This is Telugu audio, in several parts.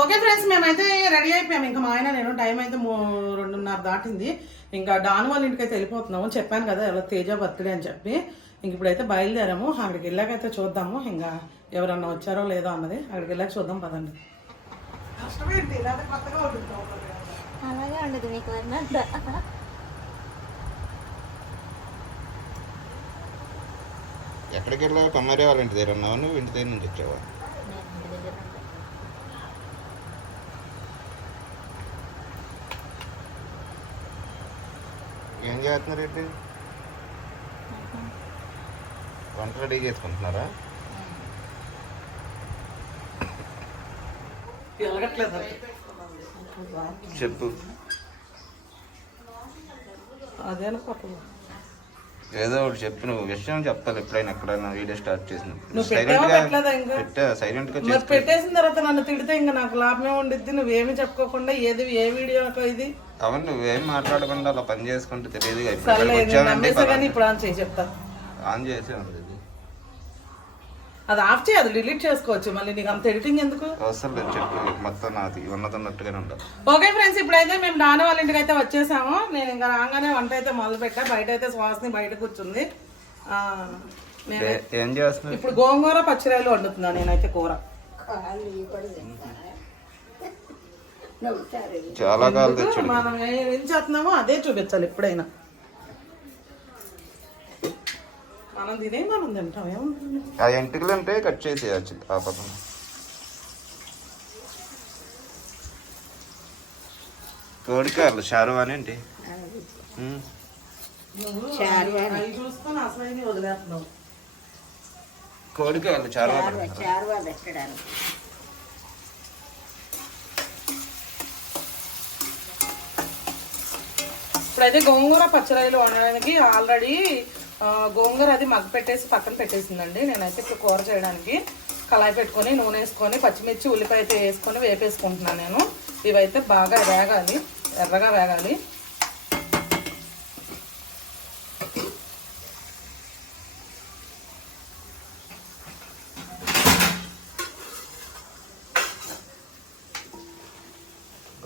ఓకే ఫ్రెండ్స్, మేమైతే రెడీ అయిపోయాము. ఇంకా మా ఆయన నేను టైం అయితే 2:30 దాటింది. ఇంకా డాను వాళ్ళ ఇంటికి అయితే వెళ్ళిపోతున్నాము. చెప్పాను కదా ఎవరో తేజ బర్త్డే అని చెప్పి. ఇంక ఇప్పుడైతే బయలుదేరాము. అక్కడికి వెళ్ళాకైతే చూద్దాము ఇంకా ఎవరన్నా వచ్చారో లేదో అన్నది. అక్కడికి వెళ్ళాక చూద్దాం పదండి. అలాగే ఉండదు మీకు ఎక్కడికి వెళ్ళావు? కమ్మరి వాళ్ళ ఇంటి దగ్గర ఉన్నావు? నువ్వు ఇంటి దగ్గర నుంచి వచ్చావా? ఏం చేస్తున్నారు ఏంటి? వంట రెడీ చేసుకుంటున్నారా? చెప్పు. అదేనా పక్కన ఏదో ఒకటి చెప్పు. నువ్వు విషయం చెప్పాలి ఎప్పుడైనా ఎక్కడైనా వీడియో స్టార్ట్ చేసినప్పుడు. సైలెంట్ గా పెట్టేసిన తర్వాత నన్ను తిడితే ఇంకా నాకు లాభమే ఉండిద్ది. నువ్వేమి చెప్పుకోకుండా ఏ వీడియో ఇది. అవును, నువ్వేం మాట్లాడకుండా అలా పని చేసుకుంటే తెలియదు. ఇప్పుడు ఆన్ చేసి చెప్తా. ఆన్ చేసే ఉంది అది ఆఫ్ చేయదు, డిలీట్ చేసుకోవచ్చు. మళ్ళీ నీకు అంత ఎడిటింగ్ ఎందుకు? అవసరం లేదు, చెప్పు. మొత్తం నాది ఉన్నదన్నట్టుగానే ఉంటా. ఓకే ఫ్రెండ్స్, ఇప్పుడైతే మేము నాన్న వాళ్ళ ఇంటికి అయితే వచ్చేసాము. నేను ఇంకా రాగానే వంట అయితే మొదలు పెట్టా. బయట అయితే సువాసని బయట కూర్చుంది. ఏం చేస్తున్నా? ఇప్పుడు గోంగూర పచ్చిరాయలు వండుతున్నా నేనైతే కూర. చాలా కాలు తెచ్చాడు. మనం ఏం చేస్తున్నామో అదే చూపించాలి ఎప్పుడైనా. మనం తినే మనం తింటాం. ఏముంటుంది? ఆ ఎంటికలు అంటే కట్ చేసేయచ్చు ఆ పక్కన. కోడికాయలు షారువాని ఏంటి? చూసుకొని అసలు వదిలేస్తున్నావు. కోడికాయలు చారువా ఇప్పుడైతే గోంగూర పచ్చరాయలు వండడానికి ఆల్రెడీ గోంగూర అది మగ్గ పెట్టేసి పక్కన పెట్టేసిందండి. నేనైతే ఇప్పుడు కూర చేయడానికి కళాయి పెట్టుకొని నూనె వేసుకొని పచ్చిమిర్చి ఉల్లిపాయ అయితే వేసుకొని వేపేసుకుంటున్నాను నేను. ఇవైతే బాగా వేగాలి, ఎర్రగా వేగాలి.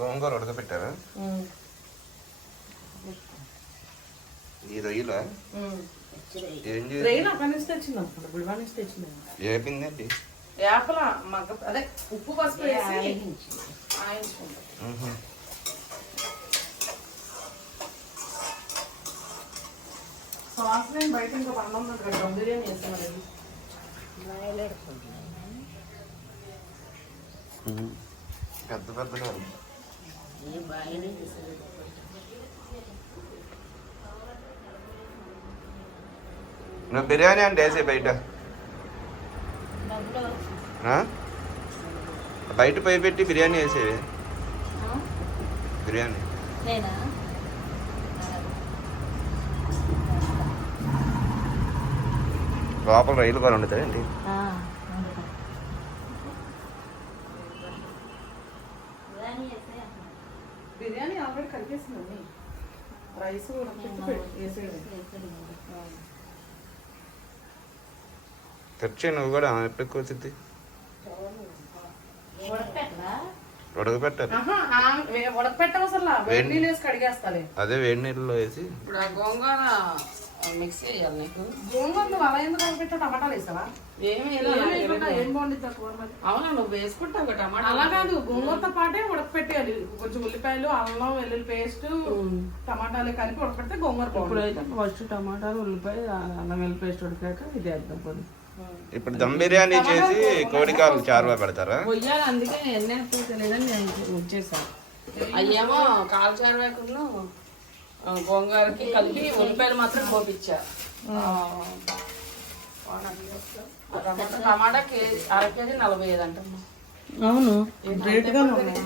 గోంగూర ఉడకపెట్టారా? ఈ రొయ్యలా ఏపిందండి? వేపల మగ్గ అదే ఉప్పు పసుపు వేసి సాస్ బయట ఇంకో అన్నం దమ్ బిర్యానీ చేస్తాను. పెద్ద పెద్దగా నువ్వు బిర్యానీ అంటే వేసే బయట బయట పై పెట్టి బిర్యానీ వేసేవి. బిర్యానీ లోపల రైలు కూడా వండుతాయండి. బిర్యానీ ఆల్రెడీ కలిపేసిందండి. రైస్ తెచ్చే నువ్వు కూడా ఎప్పుడు ఎక్కువ వచ్చింది ఉడకపెట్టాలి. అదే వేడి నీళ్ళలో వేసి ఇప్పుడు ఆ గోంగూర మిక్స్ చేయాలి. నీకు గోంగూర నువ్వు అలా ఎందుకు కలిపెట్టా? టమాటాలు వేసావా? ఏం బాగుంది? అవునా, నువ్వు వేసుకుంటావు టమాటా. అలా కాదు, గోంగూరతో పాటే ఉడకపెట్టేయాలి. కొంచెం ఉల్లిపాయలు, అల్లం వెల్లుల్లి పేస్ట్, టమాటాలు కలిపి ఉడకపెడితే గోంగూర బాగుంటుంది. ఫస్ట్ టమాటాలు, ఉల్లిపాయ, అల్లం వెల్లుల్లి పేస్ట్ ఉడికాక ఇది వేద్దాం. ఇప్పుడు దమ్ బిర్యానీ చేసి కోడికాయలు చారువా పెడతారా? పొయ్యాలి, అందుకే ఎన్ని వేస్తే తెలియదని నేను వచ్చేసాను. అయ్యేమో కాలు చారువాకును గోంగూరకి కలిపి ఉల్లిపాయలు మాత్రం కోపించా. టమాటా కేజీ 1/2 కేజీ 45 అంటమ్మా. అవును, రేటుగానే ఉన్నాయి.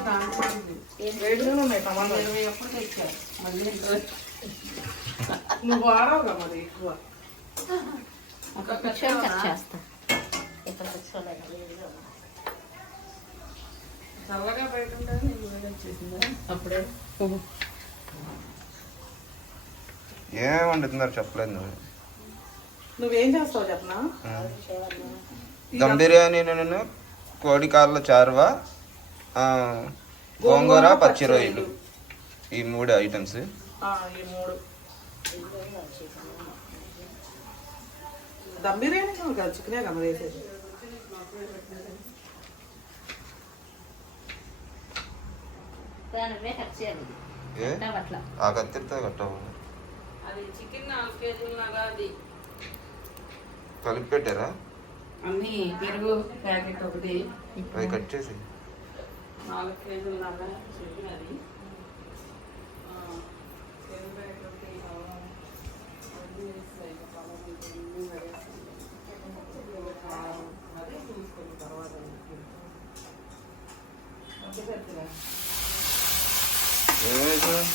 టమాటా ఎప్పుడు తెచ్చా మళ్ళీ నువ్వు వాడవుగా మరి ఎక్కువ. చల్లగా బయట ఉంటుంది, వచ్చేసిందా అప్పుడే. ఏమేమి వండుతున్నారు చెప్పలేదు. నువ్వేం చేస్తావు చెప్పనా? దమ్ బిర్యానీ కోడి కాళ్ళ చారువా, గోంగూర పచ్చి రొయ్యలు, ఈ 3 ఐటమ్స్. ఈ 3 దమ్ బిర్యానీ కదా, చికెనే కదా వేసేది. ఆ కత్తిరితో కట్టవు. అది చికెన్ 4 కేజీలు లాగా అది కలిపి పెట్టారా? అన్ని పెరుగు ప్యాకెట్ ఒకటి, అది కట్ చేసి 4 కేజీలు లాగా చికెన్ అది. పెరుగు ప్యాకెట్ ఒకటి అదే చూసుకున్న తర్వాత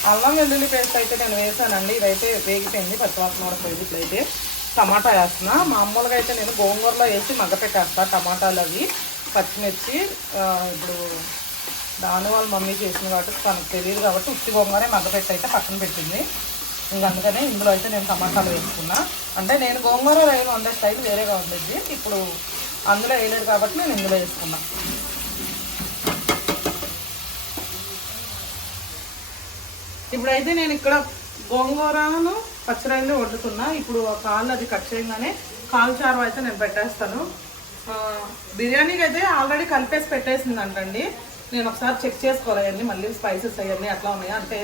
అల్లం వెల్లుల్లి పేస్ట్ అయితే నేను వేసానండి. ఇదైతే వేగిపోయింది, పచ్చివాసన కూడా పోయింది. ఇట్లయితే టమాటా వేస్తున్నా. మామూలుగా అయితే నేను గోంగూరలో వేసి మగ్గపెట్టేస్తా టమాటాలు అవి, పచ్చిమిర్చి. ఇప్పుడు దాని వాళ్ళ మమ్మీ చేసింది కాబట్టి తనకు తెలియదు కాబట్టి ఉత్తి గోంగూరే మగ్గపెట్టి అయితే పక్కన పెట్టింది. ఇంకా అందుకనే ఇందులో అయితే నేను టమాటాలు వేసుకున్నా. అంటే నేను గోంగూర రైలు వండే స్టైల్ వేరేగా ఉండేది, ఇప్పుడు అందులో వేయలేదు కాబట్టి నేను ఇందులో వేసుకున్నా. ఇప్పుడైతే నేను ఇక్కడ గోంగూరను పచ్చిరాయలు వండుతున్నా. ఇప్పుడు కాళ్ళు అది కట్ చేయగానే కాలు చారు అయితే నేను పెట్టేస్తాను. బిర్యానీకి అయితే ఆల్రెడీ కలిపేసి పెట్టేసిందంటండి. నేను ఒకసారి చెక్ చేసుకోవాలి మళ్ళీ స్పైసెస్ అవన్నీ అట్లా ఉన్నాయా అంటే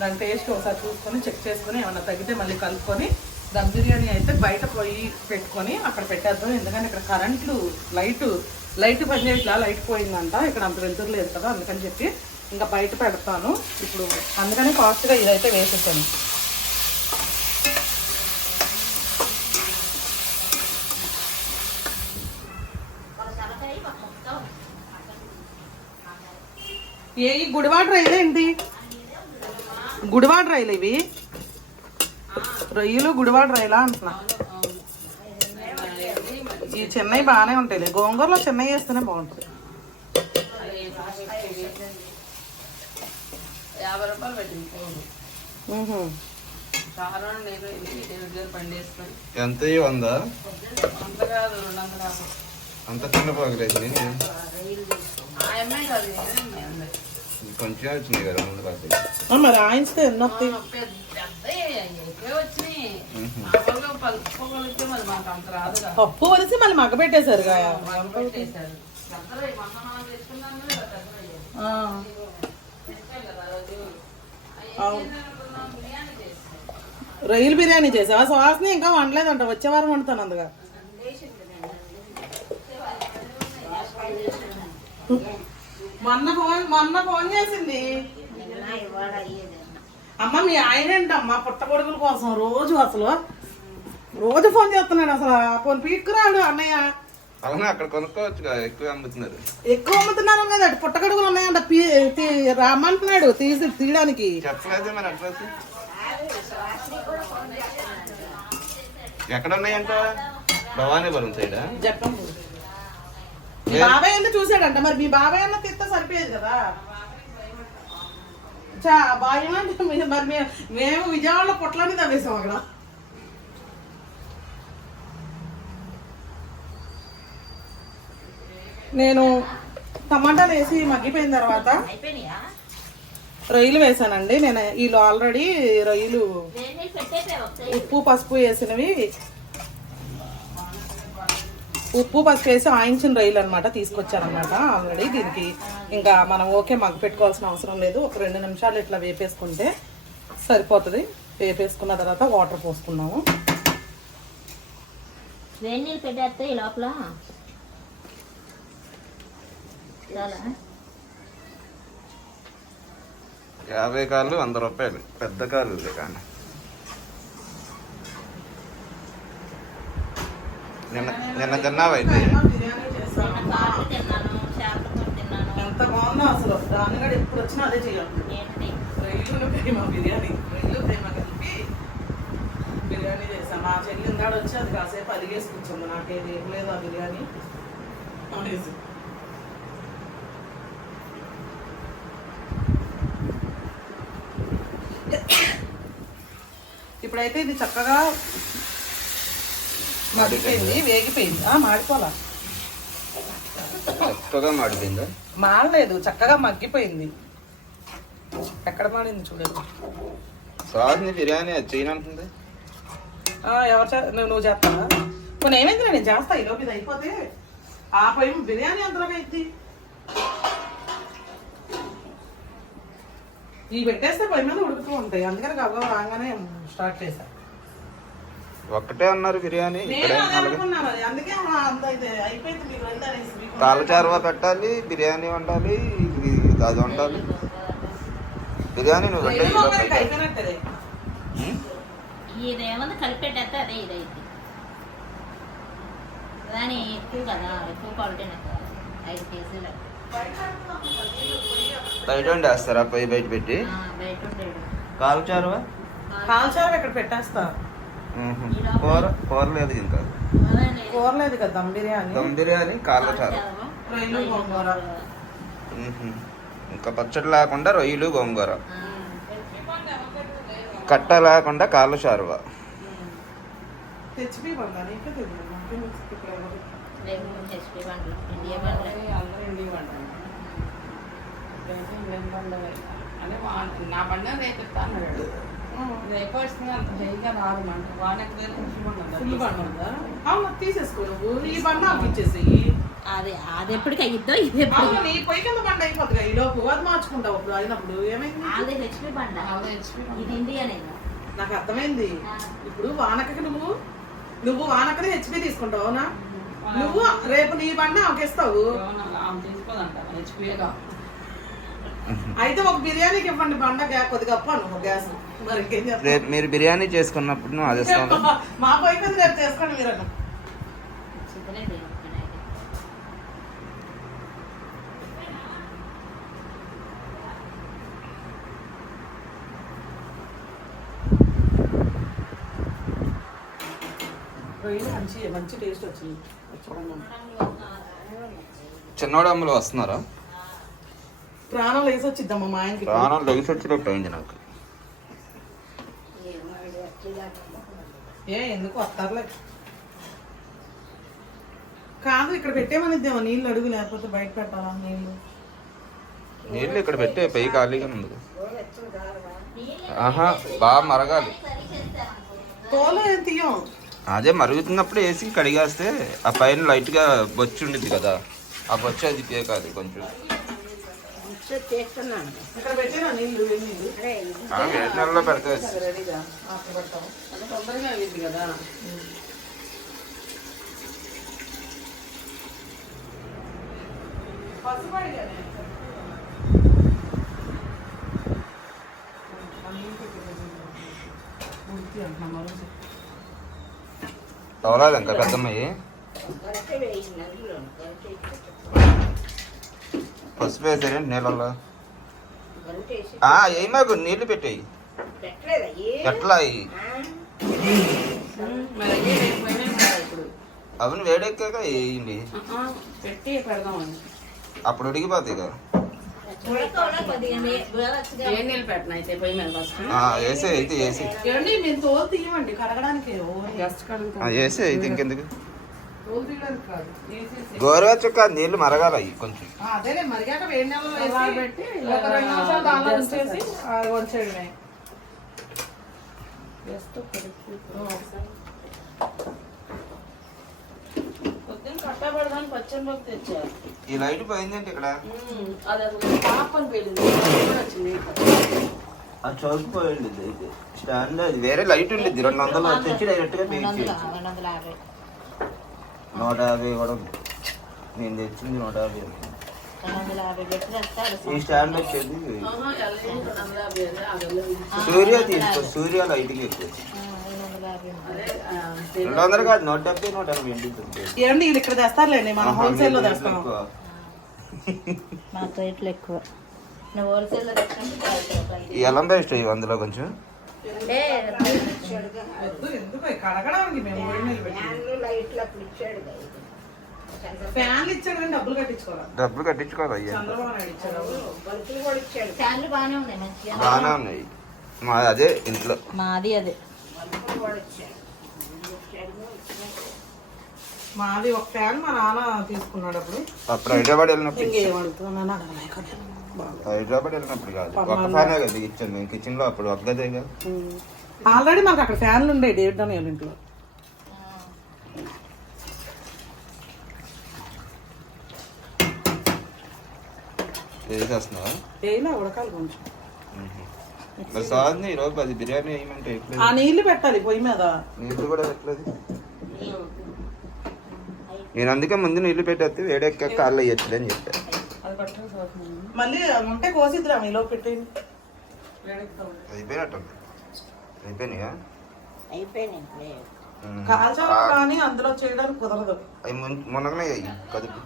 దాని టేస్ట్ ఒకసారి చూసుకొని చెక్ చేసుకొని ఏమన్నా తగ్గితే మళ్ళీ కలుపుకొని దమ్ బిర్యానీ అయితే బయట పోయి పెట్టుకొని అక్కడ పెట్టేద్దాం. ఎందుకంటే ఇక్కడ కరెంట్లు లైట్ పని చేయట్లా, లైట్ పోయిందంట. ఇక్కడ అంత వెళ్తురు లేదు కదా, అందుకని చెప్పి ఇంకా బయట పెడతాను ఇప్పుడు. అందుకని ఫాస్ట్గా ఇదైతే వేసేసాను. ఈ గుడివాడ రైలు ఏంటి? గుడివాడ రైలు ఇవి రొయ్యలు గుడివాడ రైలా అంటున్నా. ఈ చెన్నై బాగానే ఉంటాయి. గోంగూరలో చెన్నై వేస్తేనే బాగుంటుంది. 50 రూపాయలు పెట్టింది. ఎంత 100? అంత కాదు, 250. అంత చిన్న పగలేదు కొంచెం వచ్చినాయి కదా ముందు కాదు. మరి ఆయిన్స్తే ఎన్నో ఎంత 100 మరి మాకు అంత రాదు. పప్పు వలిసి మళ్ళీ మగ్గ పెట్టేశారు. రొయ్యలు బిర్యానీ చేసావా? సువాసన ఇంకా వండలేదంట, వచ్చే వారం వండుతాను. అందుగా మొన్న ఫోన్ చేసింది అమ్మ. మీ ఆయన ఏంటమ్మా పుట్టగొడుగుల కోసం రోజు ఫోన్ చేస్తున్నాడు. అసలు ఫోన్ పీక్కురాడు అన్నయ్య. అవునా, అక్కడ కొనుక్కోవచ్చు కదా, ఎక్కువ అమ్ముతున్నారు. ఎక్కువ అమ్ముతున్నారు కదా, పుట్టగొడుగులు ఉన్నాయంట. రమ్మంటున్నాడు తీయడానికి. చెప్పలేదు మన అడ్రస్ ఎక్కడ ఉన్నాయంట? భవానీపురం సైడ్. మీ బాబాయ్ అన్న చూసాడంట. మరి మీ బాబాయ్ అన్న తిత్త సరిపోయేది కదా. భయం అంటే మరి మేము విజయవాడలో పొట్లని తవ్వేసాం అక్కడ. నేను టమాటాలు వేసి మగ్గిపోయిన తర్వాత రొయ్యలు వేసానండి. నేను వీళ్ళు ఆల్రెడీ రొయ్యలు ఉప్పు పసుపు వేసినవి, ఉప్పు పసుపు వేసి ఆయించిన రొయ్యలు అనమాట తీసుకొచ్చానమాట ఆల్రెడీ. దీనికి ఇంకా మనం మగ్గు పెట్టుకోవాల్సిన అవసరం లేదు. ఒక 2 నిమిషాలు ఇట్లా వేపేసుకుంటే సరిపోతుంది. వేపేసుకున్న తర్వాత వాటర్ పోసుకున్నాము. వేడి నీళ్ళు పెట్టేస్తే ఈ లోపల 50 కాళ్ళు 100 రూపాయలు, పెద్ద కాళ్ళు కానీ. నిన్న తిన్నావా అయితే? ఎంత బాగుందో అసలు. దాన్ని కూడా ఎప్పుడు వచ్చినా అదే చేయాలి. బిర్యానీ చేసాం. మా చెల్లి ఇందాడు వచ్చి అది కాసేపు అడిగేసి కూర్చుంది. నాకేది ఏం లేదు ఆ బిర్యానీ అనేసి. ఇప్పుడైతే ఇది చక్కగా మగ్గిపోయింది, వేగిపోయింది. మాడిపోలా, చక్కగా మాడిపోయిందా? మాడలేదు, చక్కగా మగ్గిపోయింది. ఎక్కడ మాడింది చూడండి. సాస్ని బిర్యానీ అది చేయనంటుంది. నువ్వు చేస్తావా? కొన్ని ఏమైంది, నేను చేస్తా. ఈలోపు ఇది అయిపోతే ఆ పొయ్యి బిర్యానీ అంతలో అయింది. ఇవి పెట్టేస్తే పొయ్యి మీద ఉడుకుతూ ఉంటాయి, అందుకని గబగబా రాగానే స్టార్ట్ చేశా. ఒక్కటే అన్నారు బిర్యానీ. అందుకే అంత అయిపోయింది. మీకు కాలచారువా పెట్టాలి, బిర్యానీ వండాలి, అది వండాలి. బిర్యానీ నువ్వు అయిపోయినట్టే. ఇదేమన్నా కలిపెట్టేస్తే అదే ఇదైతే కానీ ఎక్కువ కదా, ఎక్కువ క్వాలిటీ నాకు 5 కేజీలు బయట వండేస్తారా? పొయ్యి బయట పెట్టి బయట ఉండేడు. కాలచారువా? కాల్చారు ఇక్కడ పెట్టేస్తా. కూర లేదు, ఇంకా కూర లేదు కదా. దమ్ బిర్యానీ, దమ్ బిర్యానీ, కాలచారు, రొయ్యలు, గోంగూర. ఇంకా పచ్చడి లేకుండా రొయ్యలు, గోంగూర, కట్ట లేకుండా కాలచారువా. తెచ్చిపి బందా నీకే తెలియదు. నా బండి రేపు అన్నాడు. రేపు అంత హైగా రాదు మంట. ఫుల్ బండ ఉందా? అవును, తీసేసుకో నువ్వు. ఈ బండ నాకు ఇచ్చేసేయి. అది ఎప్పటికి అయ్యిద్దో ఇది నీ పొయ్యి కింద బండ అయిపోతుంది. ఈ లోపు అది మార్చుకుంటావు. అప్పుడు అయినప్పుడు ఏమైంది? అది హెచ్పి బండ, ఇది ఇండియన్. నాకు అర్థమైంది. ఇప్పుడు వానకకి నువ్వు వానకనే హెచ్పి తీసుకుంటావు. అవునా? నువ్వు రేపు నీ బండి ఆకేస్తావు. అయితే ఒక బిర్యానీకి ఇవ్వండి బండ, కొద్దిగా అప్పాను గ్యాస్. మరి ఇంకేం చేస్తావు? రేపు మీరు బిర్యానీ చేసుకున్నప్పుడు నువ్వు అది ఇస్తాను. మా పోయి మీద రేపు చేసుకోండి మీరు. మంచి టేస్ట్ వచ్చింది. చిన్నోడమ్మలు వస్తున్నారా? ప్రాణం లేసి వచ్చిద్దమ్మా మా ఆయనకి. ప్రాణం లేసి వచ్చినట్టు అయింది నాకు. ఎందుకు వస్తారులే. కాదు, ఇక్కడ పెట్టేమనిద్దేమో నీళ్ళు అడుగు, లేకపోతే బయట పెట్టాలా నీళ్ళు ఇక్కడ పెట్టే పై ఖాళీగా ఉంది. ఆహా, బాగా మరగాలి. తోలు ఏం తీయం. అదే మరుగుతున్నప్పుడు వేసి కడిగేస్తే ఆ పైన లైట్ గా బొచ్చు ఉండిద్ది కదా, ఆ బొచ్చు అది కాదు కొంచెం. ఇక్కడ పెట్టినా నీళ్ళు, వేడి నెలలో పెడితే తొందరగా అయింది కదా. తవలాలి ఇంకా పెద్దమ్మాయి. పసుపు వేసారేంటి నీళ్ళల్లో? ఏ మాకు నీళ్లు పెట్టాయి. ఎట్లా అవును, వేడెక్కాక వేయండి, పెట్టి పెడదామని. అప్పుడు ఉడికిపోతాయి కదా. వేసే అయితే వేసి మీరు తోలు తీయమండి కడగడానికి. వేసే అయితే ఇంకెందుకు, గోరువెచ్చక నీళ్లు మరగాలి అవి కొంచెం. అదేలే, మరిగాక వేడి నెలలో పెట్టి ఒక 2 నిమిషాలు దానిలో ఉంచేసి వంచేయడమే. కట్టబడదాన్ని పచ్చని తెచ్చారు. ఈ లైట్ పోయిందంటే ఇక్కడ ఆ చౌక్ పోయింది. అయితే స్టాండ్ అది వేరే లైట్ ఉండిద్ది. 200 తెచ్చి డైరెక్ట్ గా 150 కూడా ఉంది. నేను తెచ్చింది 150. ఈ స్టాండ్ వచ్చేది సూర్య తీసుకో. సూర్య లైటింగ్ ఎక్కువ. 200 కాదు, 170, 180. ఏమండి ఇది ఇక్కడ తెస్తారులేండి, మన హోల్సేల్ లో తెస్తాం. ఈ అల్లం పేస్ట్ అందులో కొంచెం ఎందుకు కడగడానికి. మేము ఫ్యాన్లు ఇచ్చాడు కానీ డబ్బులు కట్టించుకోవాలి. చంద్రబాబు నాయుడు ఇచ్చాడు. బాగానే ఉన్నాయి. మాది అదే ఇంట్లో. మాది అదే. మాది ఒక ఫ్యాన్ మా నాన్న తీసుకున్నాడు అప్పుడు హైదరాబాద్ వెళ్ళినప్పుడు ఇంకేమడుగుతున్నాను హైదరాబాద్ వెళ్ళినప్పుడు కాదు ఒక ఫ్యానే కదా ఇచ్చాను కిచెన్ లో అప్పుడు ఒక్కదేగా ఆల్రెడీ మాకు అక్కడ ఫ్యాన్లు ఉండే డేవిడ్ అని వాళ్ళ ఇంట్లో వేసేస్తున్నావా ఏనా ఉడకాలి కొంచెం మరి సాధ్ని ఈరోజు అది బిర్యానీ వేయమంటే ఆ నీళ్లు పెట్టాలి పొయ్యి మీద నీళ్ళు కూడా పెట్టలేదు నేను అందుకే ముందు నీళ్ళు పెట్టేస్తే వేడెక్క కాళ్ళు వేయచ్చు అని చెప్పాను మళ్ళీ ఉంటే కోసిద్దురా మీలో పెట్టి అయిపోయినట్టుంది అయిపోయినాయా కాల్చాలి కానీ అందులో చేయడానికి కుదరదు అవి మొన్ననే కదుపు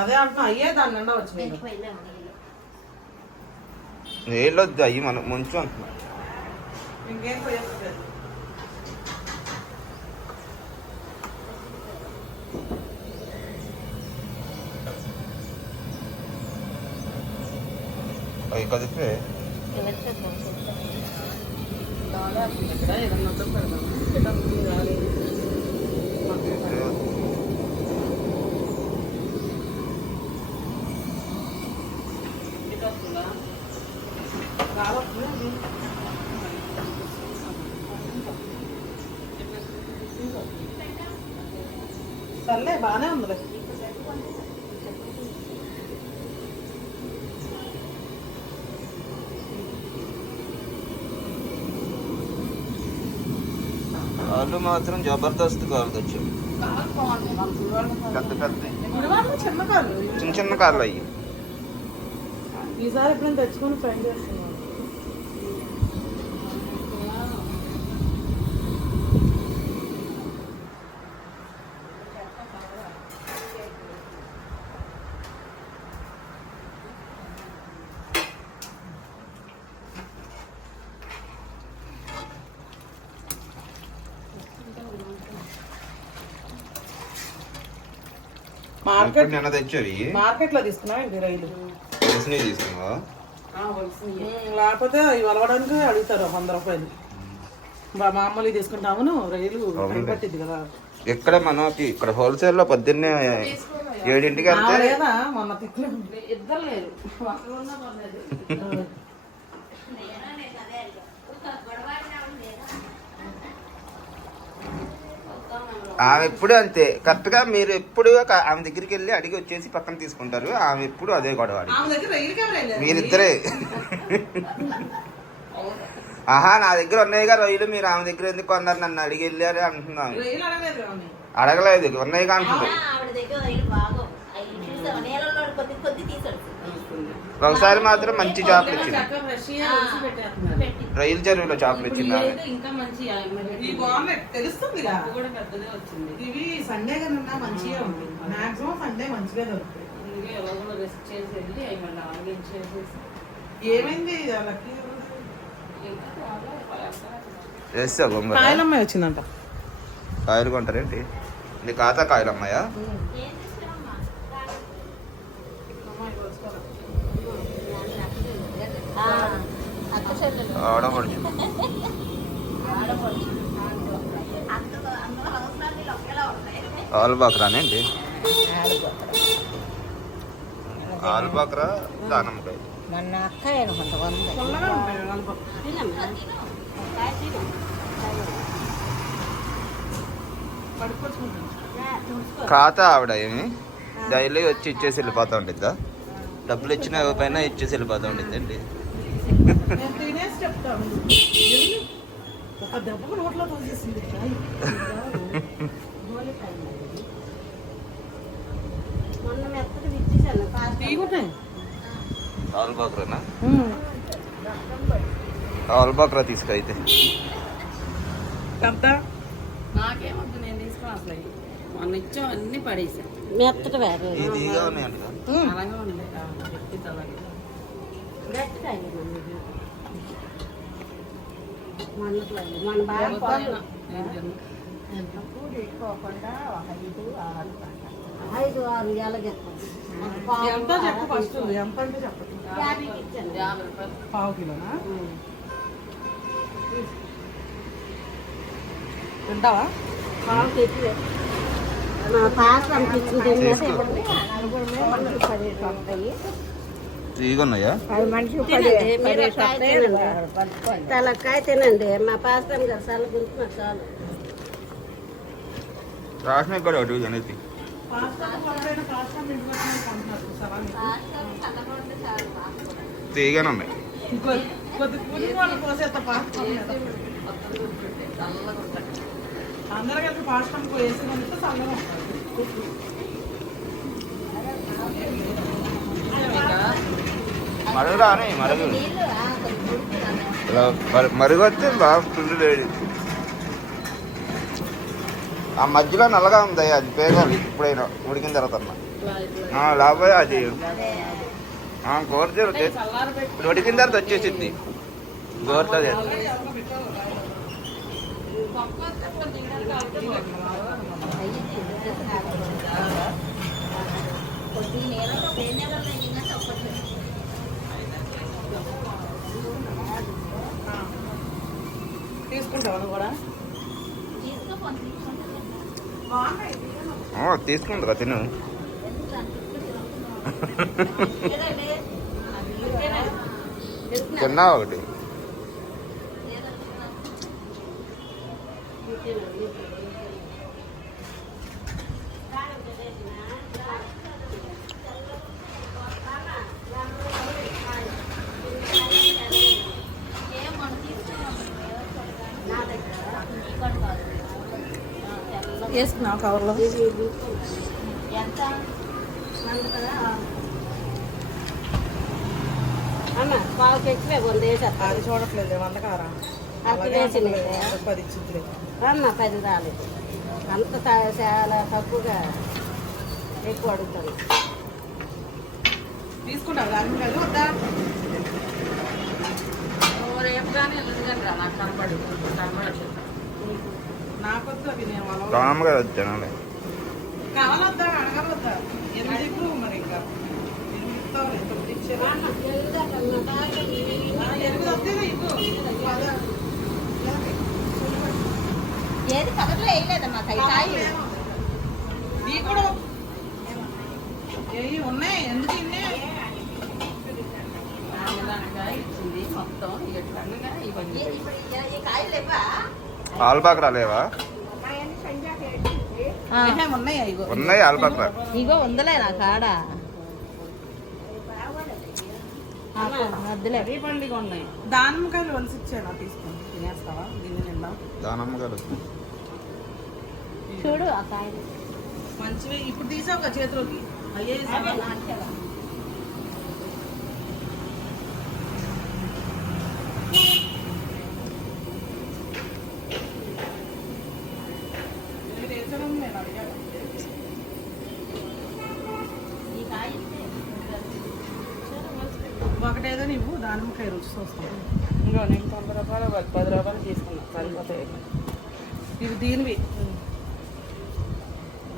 అదే అంటున్నా అయ్యే దాని నిండా వచ్చినాయి నీళ్ళు వద్దు అయ్యి మనం ముంచు అంటున్నా ఇంకేం పోయేది అవి కదిపే సర్లే బాగానే ఉందిలే కాళ్ళు మాత్రం జబర్దస్త్ కాళ్ళు తెచ్చావు పెద్ద పెద్ద చిన్న కాళ్ళు చిన్న చిన్న కాళ్ళు అయ్యి ఈసారి ఎప్పుడైనా తెచ్చుకొని ఫ్రై చేస్తున్నాను నిన్న తెచ్చావి మార్కెట్ లో తీసుకున్నావు ఏంటి రైలు తెలిసినవి తీసుకున్నావా లేకపోతే ఇవి అలవడానికి అడుగుతారు 100 రూపాయలు మామూలు తీసుకుంటామును రైలు పట్టింది కదా ఇక్కడ మనకి ఇక్కడ హోల్సేల్ లో పొద్దున్నే 7ంటికి వెళ్తే లేదా మొన్న తిట్లు ఇద్దరు లేదు ఆమె ఎప్పుడు అంతే కరెక్ట్ గా మీరు ఎప్పుడు ఆమె దగ్గరికి వెళ్ళి అడిగి వచ్చేసి పక్కన తీసుకుంటారు ఆమె ఎప్పుడు అదే గొడవ మీరిద్దరే ఆహా నా దగ్గర ఉన్నాయిగా రొయ్యలు మీరు ఆమె దగ్గర ఎందుకు కొన్నారు నన్ను అడిగి వెళ్ళారు అంటున్నాను అడగలేదు ఉన్నాయిగా అంటుంది ఒకసారి మాత్రం మంచి చేపలు ఇచ్చింది రైలు చెరువులో చేపలు ఇచ్చింది ఇవి సండే కన్నా మంచిగా ఉంది మాక్సిమం సండే మంచిగా దొరుకుతాయి ఏమైంది కాయలమ్మాయి వచ్చిందంట కాయలు కొంటారేంటి నీ ఖాతా కాయలమ్మాయా ఆడపడుచు ఆలుబాకరానేంటి ఆలుబాకరా దానమ్మకాయ మొన్న అక్కయ్య ఖాతా ఆవిడ ఏమి డైలీ వచ్చి ఇచ్చేసి వెళ్ళిపోతూ ఉండిద్దా డబ్బులు ఇచ్చిన పైన ఇచ్చేసి వెళ్ళిపోతూ ఉండిద్దండి ఆల్బాక్రానా ఆల్బాక్రా తీసుకో అయితే నాకేమొద్దు నేను తీసుకుని అసలు మొన్న ఇచ్చాం అన్ని పడేసాం మెత్తటి వేరు ఇదిగా ఉన్నాయంట అలాగే ఉంది మన బాగా ఐదు ఆరు ఏళ్ళకి ఎంత చెప్పు ఫస్ట్ ఎంత అంటే చెప్పండి 50 రూపాయలు పావు కిలోనా తింటావా పావు కేజీ ఫ్రీగా ఉన్నాయా? తలకాయ తినండి మా పాస్తం గారు చాలా గుర్తున్నారు చాలు. రాసిన కూడా ఒకటి అనేది ఫ్రీగానే ఉన్నాయి. అందరూ కలిపి పాస్తం వేసినందుకు చల్లగా మరుగు రాని మరుగు మరుగు వస్తే బాగా ఫుల్ వేడి. ఆ మధ్యలో నల్లగా ఉంది, అది పేగాలి ఇప్పుడైనా ఉడికిన తర్వాత లేకపోతే అది గోరుతో ఉడికిన తర్వాత వచ్చేసింది గోరుతో. తీసుకుంటావు కూడా తీసుకుంది కదా తిను. తిన్నా ఒకటి వేసుకున్నా కవర్లో. అన్న పావు ఎక్కువే 100 వేసేస్తా. అది చూడట్లేదు వందకారా అక్కడ వేసినాయి 10 ఇచ్చింది. అన్న 10 రాలేదు, అంత చాలా తక్కువగా ఎక్కువ అడుగుతాను. తీసుకుంటావు దాని కాదు వద్దా? రేపు కానీ ఎల్లుండి కానీ రా, నాకు కనపడట్లేదు. నాకొద్దు అవి నేను రామగా తినాలి. కావాలొద్దా అడగలొద్దా? ఎందుకు ఇప్పుడు మరి ఇంకా ఏది కవర్లో వేయలేదమ్మా కాయలు. నీ కూడా ఏవి ఉన్నాయి ఎందుకు ఇన్నే? ఇచ్చింది మొత్తం ఇవన్నీ ఈ కాయలు లేవా? ఆల్బాక్ రాలేవా? ఉన్నాయా? ఇగో ఉన్నాయి ఆల్బాక్. ఇగో ఉందలే నా కాడ వద్దులే. పండుగ ఉన్నాయి. దానిమ్మకాయలు వలసి ఇచ్చాను, తీసుకొని తినేస్తావా? దీన్ని నిండా దానమ్మగారు చూడు ఆ కాయలు మంచివి. ఇప్పుడు తీసావు కదా చేతిలోకి, అయ్యే ఒకటేదో నువ్వు దానిమ్మకాయ రుచి చూస్తాను. ఇంకో నేను 90 రూపాయలు 10 రూపాయలు తీసుకున్నా, సరిపోతాయి. ఇవి దీనివి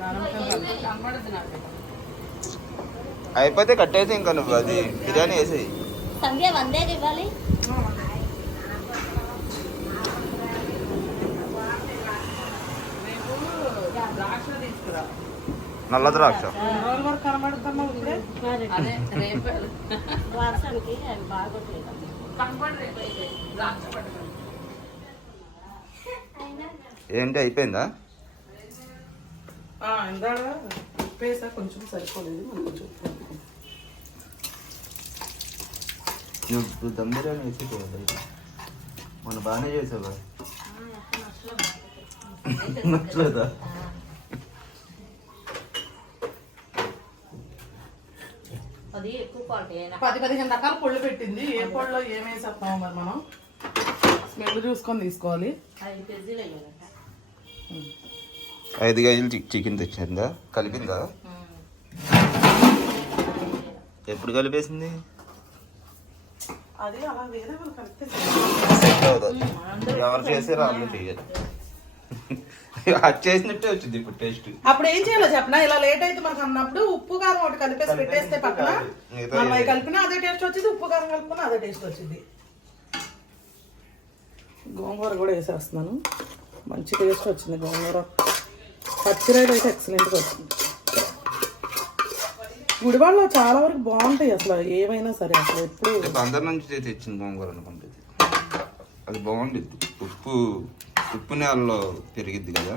దానిమ్మకాయ కనబడదు నాకు. అయిపోతే కట్టేసి ఇంకా నువ్వు అది బిర్యానీ వేసేయి. సంధ్య 100 ఇవ్వాలి. ద్రాక్ష తీసుకురా, నల్ల ద్రాక్ష. రోజుల వరకు కనబడుతున్నా ఉంటే వర్షానికి అవి బాగోట్లేదు. ఏంటి అయిపోయిందా? ఇందాక ఉప్పేసా, కొంచెం సరిపోలేదు. మనం కొంచెం నువ్వు దమ్ బిర్యానీ వేసి మొన్న బాగానే చేసావా? నచ్చలేదా? అది ఎక్కువ క్వాలిటీ 10-15 రకాల పొళ్ళు పెట్టింది. ఏ పొడిలో ఏమేసేస్తామో మరి మనం స్మెల్ చూసుకొని తీసుకోవాలి. 5 కేజీలు అయ్యాలి. 5 కేజీలు చికెన్ తెచ్చిందా? కలిపిందా? ఎప్పుడు కలిపేసింది? అది అలా వేరే వాళ్ళు కలిపితే ఎవరు చేసారో వాళ్ళు చెయ్యాలి. అది చేసినట్టే వచ్చింది ఇప్పుడు టేస్ట్. అప్పుడు ఏం చేయాలో చెప్పనా? ఇలా లేట్ అయితే మనకు అన్నప్పుడు ఉప్పు కారం ఒకటి కలిపేసి పెట్టేస్తే పక్కన మనం అవి కలిపినా అదే టేస్ట్ వచ్చింది, ఉప్పు కారం కలుపుకున్నా అదే టేస్ట్ వచ్చింది. గోంగూర కూడా వేసేస్తున్నాను, మంచి టేస్ట్ వచ్చింది గోంగూర. పచ్చిరాయలు అయితే ఎక్సలెంట్గా వస్తుంది. గుడివాడలో చాలా వరకు బాగుంటాయి అసలు ఏమైనా సరే. అసలు ఎప్పుడు అందరి నుంచి తెచ్చింది గోంగూర అనుకుంటుంది. అది బాగుండిద్ది. ఉప్పు నేలలో పెరిగిద్ది కదా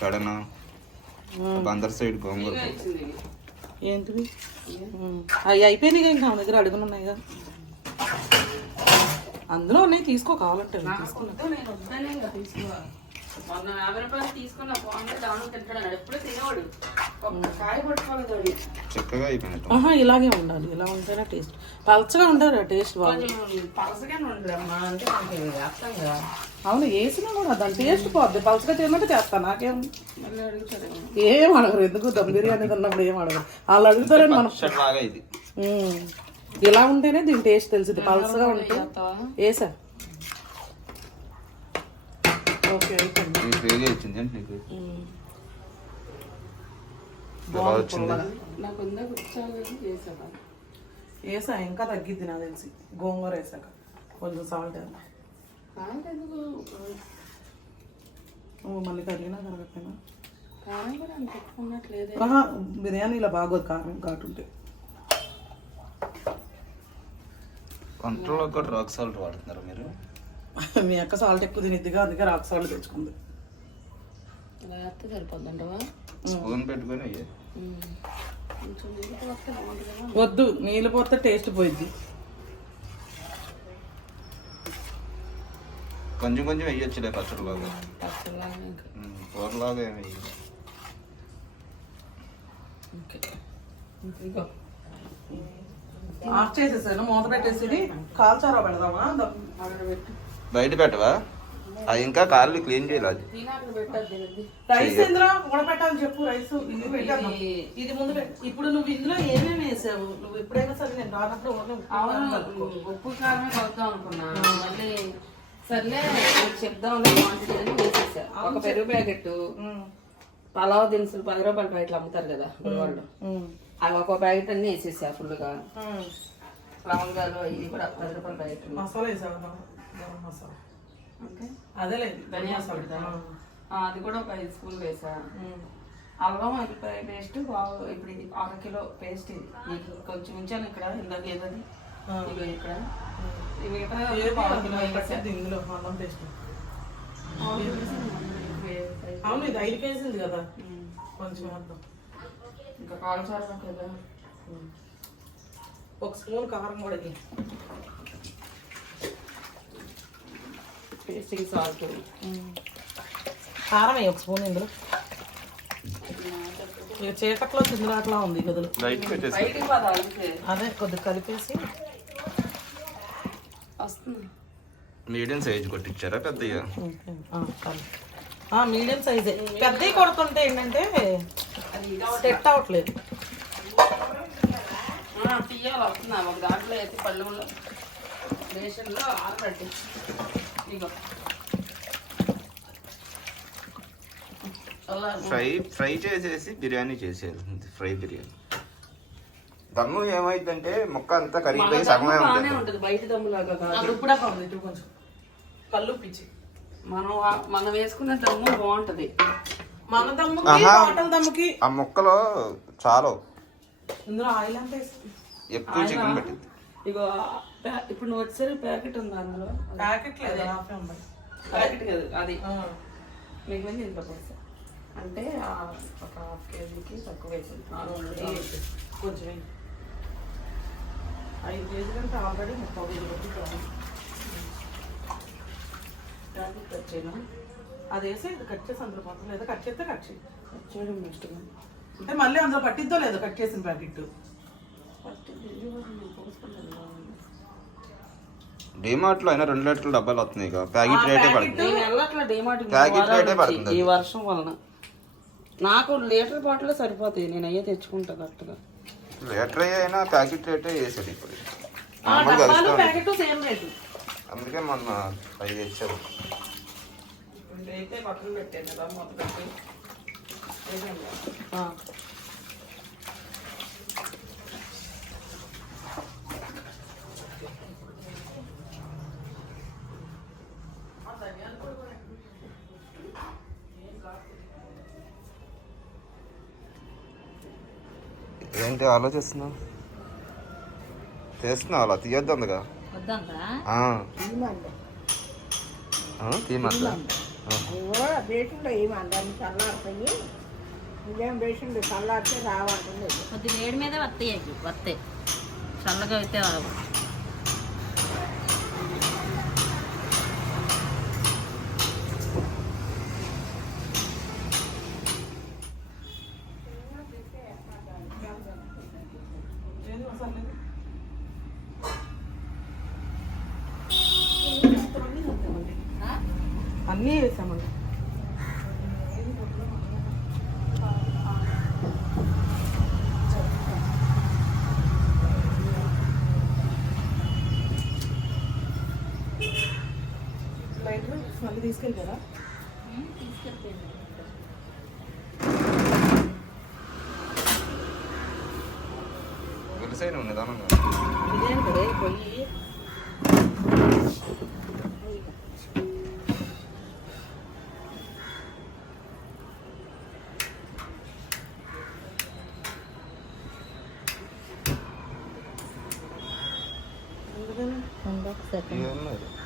కడన. బందర్ సైడ్ గోంగూర ఏంటిది అవి అయిపోయినాయి ఇంకా నా దగ్గర అడుగులు ఉన్నాయి కదా. అందులో ఉన్నాయి తీసుకో కావాలంటే మొన్న 50 రూపాయలు తీసుకున్న బాగుంటే దాని తింటాడు. ఎప్పుడు తినేవాడు కాయ పట్టుకోలేదు. చక్కగా అయిపోయినట్టు. ఆహా ఇలాగే ఉండాలి. ఇలా ఉంటేనే టేస్ట్ పలచగా ఉంటుంది. టేస్ట్ బాగుంది. పలసగానే ఉండదమ్మా అంటే మనకి అర్థం కదా. అవును వేసినా కూడా దాని టేస్ట్ పోద్ది. పలచగా చేయమంటే చేస్తాను. నాకేం మళ్ళీ అడుగుతాడు ఏం అడగరు. ఎందుకు దమ్ బిర్యానీ తిన్నప్పుడు ఏం అడగరు. వాళ్ళు అడుగుతారని మనం లాగా ఇది ఇలా ఉంటేనే దీని టేస్ట్ తెలిసింది. పలసగా ఉంటే వేసా ఓకే వచ్చింది అంటే నీకు నాకు ఉందా కూర్చోాలి చేసాను. వేసా ఇంకా తగ్గిద్ది నాకు తెలిసి. గోంగూర వేసాక కొంచెం సాల్ట్ ఎందుకు మళ్ళీ కరిగినా కరగకపోయినా కారం కూడా అంత పెట్టుకున్నట్లేదు. బిర్యానీలో బాగోదు కారం ఘాటుంటే. వంటలో కూడా రాక్ సాల్ట్ వాడుతున్నారు మీరు? మీ అక్క సాల్ట్ ఎక్కువ తినిద్దిగా అందుకే రాక్ సాల్ట్ తెచ్చుకుంది. వేస్తే సరిపోద్దంటవా? స్పూన్ పెట్టుకొని అయ్యే కొంచెం నీళ్ళు పోస్తే బాగుంటుంది కదా. వద్దు నీళ్ళు పోతే టేస్ట్ పోయిద్ది. కొంచెం కొంచెం వేయొచ్చులే పచ్చడిలాగా. పచ్చడిలాగా ఇంకా కూరలాగా ఏమి వేయదు. ఓకే ఇదిగో ఆఫ్ చేసేసాను. మూత పెట్టేసి కాల్చారా పెడదామా? బయట పెట్టవా? అది ఇంకా కాళ్ళు క్లీన్ చేయాలి. రైస్ ఎందులో ఉడపెట్టాలని చెప్పు. రైస్ ఇది పెట్టాను. ఇది ముందు ఇప్పుడు నువ్వు ఇందులో ఏమేమి వేసావు? నువ్వు ఎప్పుడైనా సరే నేను రానప్పుడు ఉప్పు కారమే కలుపుతాం అనుకున్నా. మళ్ళీ సర్లే చెప్దాం క్వాంటిటీ అని వేసేసా. ఒక పెరుగు ప్యాకెట్, పలావ్ దినుసులు 10 రూపాయల ప్యాకెట్లు అమ్ముతారు కదా వాళ్ళు, అవి ఒక ప్యాకెట్ అన్ని వేసేసా ఫుల్గా. లవంగాలు ఇది కూడా 10 రూపాయల ప్యాకెట్. మసాలా వేసావు? గరం మసాలా ఓకే అదేలేదు. ధనియా పౌడర్ అది కూడా ఒక 5 స్పూన్లు వేసా. అల్లం వెల్లిపాయ పేస్ట్ ఇప్పుడు ఇది 1 కిలో పేస్ట్. ఇది నీకు కొంచెం ఉంచాను ఇక్కడ. ఇందాక ఏదని ఇవి ఇక్కడ ఇవి ఇందులో అల్లం పేస్ట్. అవును ఇది 5 కేజీలు కదా కొంచెం అర్థం. ఇంకా కాల్చారు కదా. 1 స్పూన్ కారం కూడా టేస్టింగ్ సాల్ట్ కారం 1 స్పూన్ ఇందులో. చీకట్లో చిందులాట్లా ఉంది గదులు. అదే కొద్దిగా కలిపేసి వస్తుంది. మీడియం సైజ్ కొట్టించారా పెద్దగా? మీడియం సైజే. పెద్దవి కొడుతుంటే ఏంటంటే సెట్ అవ్వట్లేదు. తీయాలి వస్తున్నా. ఒక దాంట్లో అయితే పళ్ళు రేషన్లో ఆరబెట్టి ఇగో ఫ్రై చేసేసి బిర్యానీ చేసేది. ఫ్రై బిర్యానీ దమ్ము ఏమైందంటే ముక్క అంతా కరిగిపోయి సగమే ఉంటుంది. బయట దమ్ములాగా అది కూడా కొంచెం కళ్ళు పిచ్చి. మనం వేసుకునే దమ్ము బాగుంటది. మన దమ్ముకి హోటల్ దమ్ముకి ఆ ముక్కలో చాలా ఇందులో ఆయిల్ అంతా ఎక్కువ చికెన్ పెట్టింది. ఇగో ఇప్పుడు నువ్వు వచ్చేసరికి ప్యాకెట్ ఉంది. అందులో ప్యాకెట్ లేదు. ప్యాకెట్ కాదు అది మీకు మంది ఇంట్లో పోస్తా అంటే ఒక 1/2 కేజీకి తక్కువ వేసింది. కొంచెం 5 కేజీలు అంటే ఆల్రెడీ 30 కేజీలు కట్ చేయను. అది వేసి కట్ చేసి అందులో మొత్తం లేదా కట్ చేస్తే కట్ చేయడం ఇష్టం. అంటే మళ్ళీ అందులో పట్టిద్దో లేదో కట్ చేసిన ప్యాకెట్. డిమార్ట్ లో అయినా 2 లీటర్ల డబ్బాలు వస్తున్నాయి. ప్యాకెట్ రేటే పడుతుంది. ప్యాకెట్ రేటే పడుతుంది. ఈ వర్షం వలన నాకు లీటర్ బాటిల్ సరిపోతాయి. నేను అయ్యే తెచ్చుకుంటా కరెక్ట్గా. లీటర్ అయినా ప్యాకెట్ రేటే వేసాడు ఇప్పుడు. అందుకే మొన్న 5 తెచ్చారు. అయితే పక్కన పెట్టాను కదా మొత్తం పెట్టి. ఏంటి ఆలోచిస్తున్నావు? చేస్తున్నావు అలా తీయొద్దందుగా వద్దంతా తీయమంట అయ్యో బేషన్లో ఏమందాన్ని చల్లారుతాయి, ఇదేం బేషన్లు చల్లారితే రావంటుంది. కొద్ది వేడి మీదే వస్తాయి వస్తాయి, చల్లగా అయితే రావు. అన్నీ వేసామండి. లైటర్ మళ్ళీ తీసుకెళ్ళారా? తెలిసైనా నిదానంగా ఇదేంటి పొయ్యి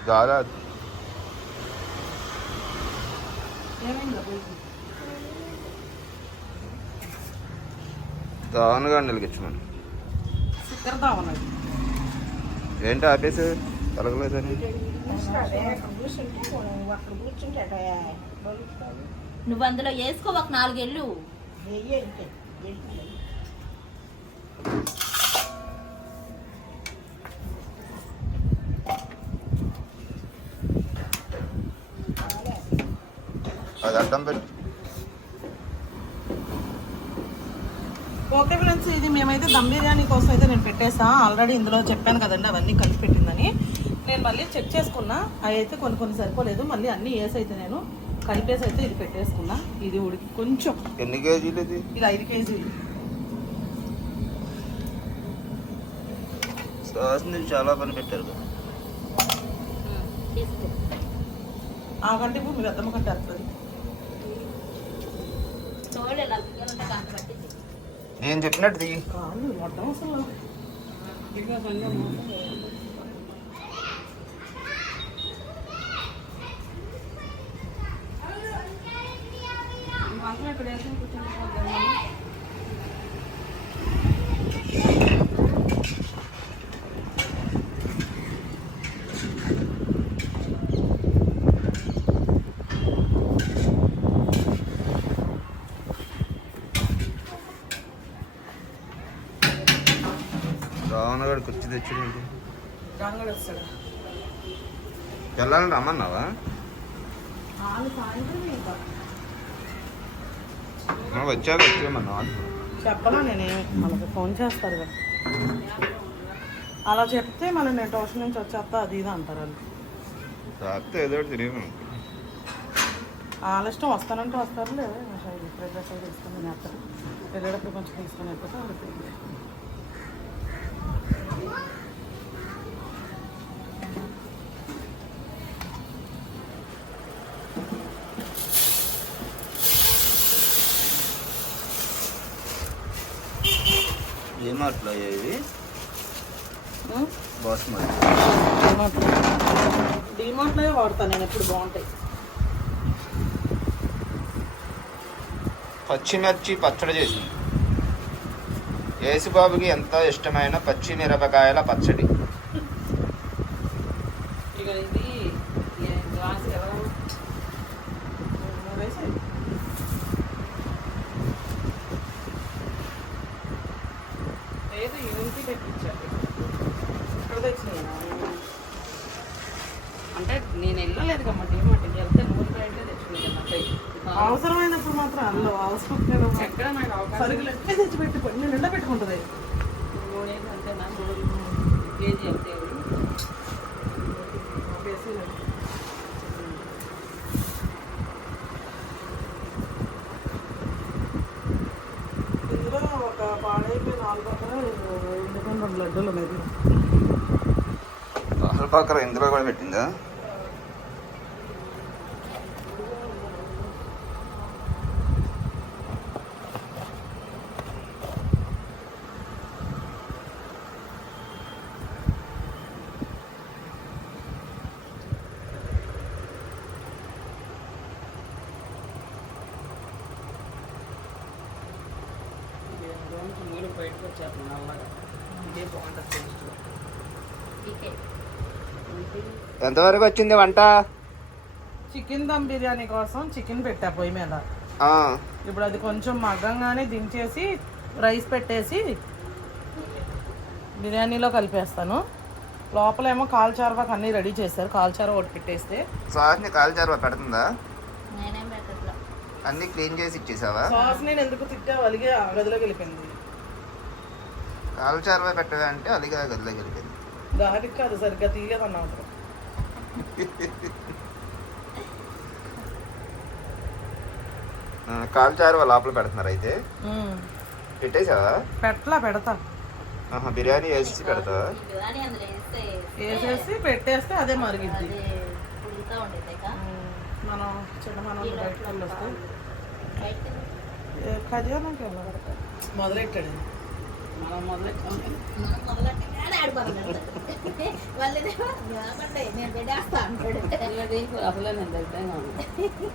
గాలి ఏమైందా పొయ్యి? దానుగా నిలిగించమని. చక్కెర తావన్నది. ఏంటి ఆపేసి తలగలేదని? అక్కడ కూర్చుంటాడు. నువ్వు అందులో వేసుకో ఒక 4 ఎళ్ళు. అది అడ్డం పెట్టి. ఓకే ఫ్రెండ్స్, ఇది మేమైతే దమ్ బిర్యానీ కోసం అయితే నేను పెట్టేసా. ఆల్రెడీ ఇందులో చెప్పాను కదండి అవన్నీ కలిపి పెట్టిందని. నేను మళ్ళీ చెక్ చేసుకున్నా, అవి అయితే కొన్ని సరిపోలేదు. మళ్ళీ అన్నీ వేసి అయితే నేను కలిపేసి అయితే ఇది పెట్టేసుకున్నా. ఇది ఉడికి కొంచెం. ఎన్ని కేజీలు ఇది? ఇది 5 కేజీలు. సాస్ చాలా పని పెట్టారు కదా. ఆ గంట ఇప్పుడు మీరు అద్దమ్మ కంటే వస్తుంది. నేను చెప్పినట్టు దిగి. కాదు మొత్తం అసలు ఇక్కడ రావణగాడు కుర్చీ తెచ్చింది. రంగడు వస్తాడు. వెళ్ళాలని రమ్మన్నావా? వచ్చాక వచ్చేయమన్నా. చెప్పనా నేనేమి, మనకి ఫోన్ చేస్తారు కదా, అలా చెప్తే మళ్ళీ నేను ట్యూషన్ నుంచి వచ్చేస్తా అది ఇది అంటారు వాళ్ళు. రాత్రి ఏదో ఒకటి తెలియదు. వాళ్ళ ఇష్టం, వస్తానంటే వస్తారు, లేదా ఫ్రైడ్ రైస్ అయితే తీసుకొని తినేస్తారు. వెళ్ళేటప్పుడు కొంచెం తీసుకొని అయిపోతే వాళ్ళకి. ఏ మార్పులు అయ్యాయి? బాస్మతి డిమార్ట్లో వాడతాను నేను ఎప్పుడు, బాగుంటాయి. పచ్చిమిర్చి పచ్చడి చేసింది. యేసుబాబుకి ఎంతో ఇష్టమైన పచ్చి మిరపకాయల పచ్చడి. ఇక ఇది గ్లాస్ ఎలా లేదు యూనిటీ పెట్టించారు. ఇక్కడ తెచ్చినాయి అంటే నేను వెళ్ళలేదు కమ్మా డిమార్ట్కి. వెళ్తే నూనె ప్యాకెట్లే తెచ్చుకున్నాను. అవసరమైనప్పుడు మాత్రం అందులో అవసరం ఎక్కడ నాకు అవకాశం సరుకులు ఎట్లా తెచ్చిపెట్టి నేను ఎండ పెట్టుకుంటుంది. నూనె అంటే నా 3 కేజీ అంతే. ఇందులో ఒక పాడైపోయి 4 లడ్డూలు ఉన్నాయి. పాలపాకర ఇందులో కూడా పెట్టిందా? బయటకు వచ్చేస్తుంది నల్లగా. ఇదే బాగుంటుంది టేస్ట్. ఎంతవరకు వచ్చింది వంట? చికెన్ దమ్ బిర్యానీ కోసం చికెన్ పెట్టా పొయ్యి మీద. ఆ, ఇప్పుడు అది కొంచెం మగ్గంగానే దించేసి రైస్ పెట్టేసి బిర్యానీలో కలిపేస్తాను. లోపలేమో కాల్చారువాకు అన్నీ రెడీ చేస్తారు. కాల్చారు ఒకటి పెట్టేస్తే సాస్ని కాల్చారు పెడుతుందా? నేనేం పెట్టట్లా. అన్ని క్లీన్ చేసి ఇచ్చేసావా? సాస్ నేను ఎందుకు తిట్టా అలిగే ఆ గదిలోకి వెళ్ళిపోయింది. కాల్చారు పెట్టవా అంటే అలిగా గదిలోకి వెళ్ళిపోయింది. దానికి కాదు సరిగ్గా తీయదన్నా ఉంటారు. కాల్చారు లోపల పెడుతున్నారు అయితే. పెట్టేసావా? పెడతా ఆహా, బిర్యానీ వేసి పెడతావా? బిర్యానీ అందులో వేసేసి పెట్టేస్తే అదే మరిగిద్ది. పులుగుతూ ఉండేది మనం చిన్న మనం బయటకు వెళ్ళొస్తే బయటకి ఖజానాకి మొదలెట్టాడు. మనం మొదలెట్టాం. నేను పెట్టేస్తా అంటాడు. అసలే నేను దగ్గరగా ఉన్నాను.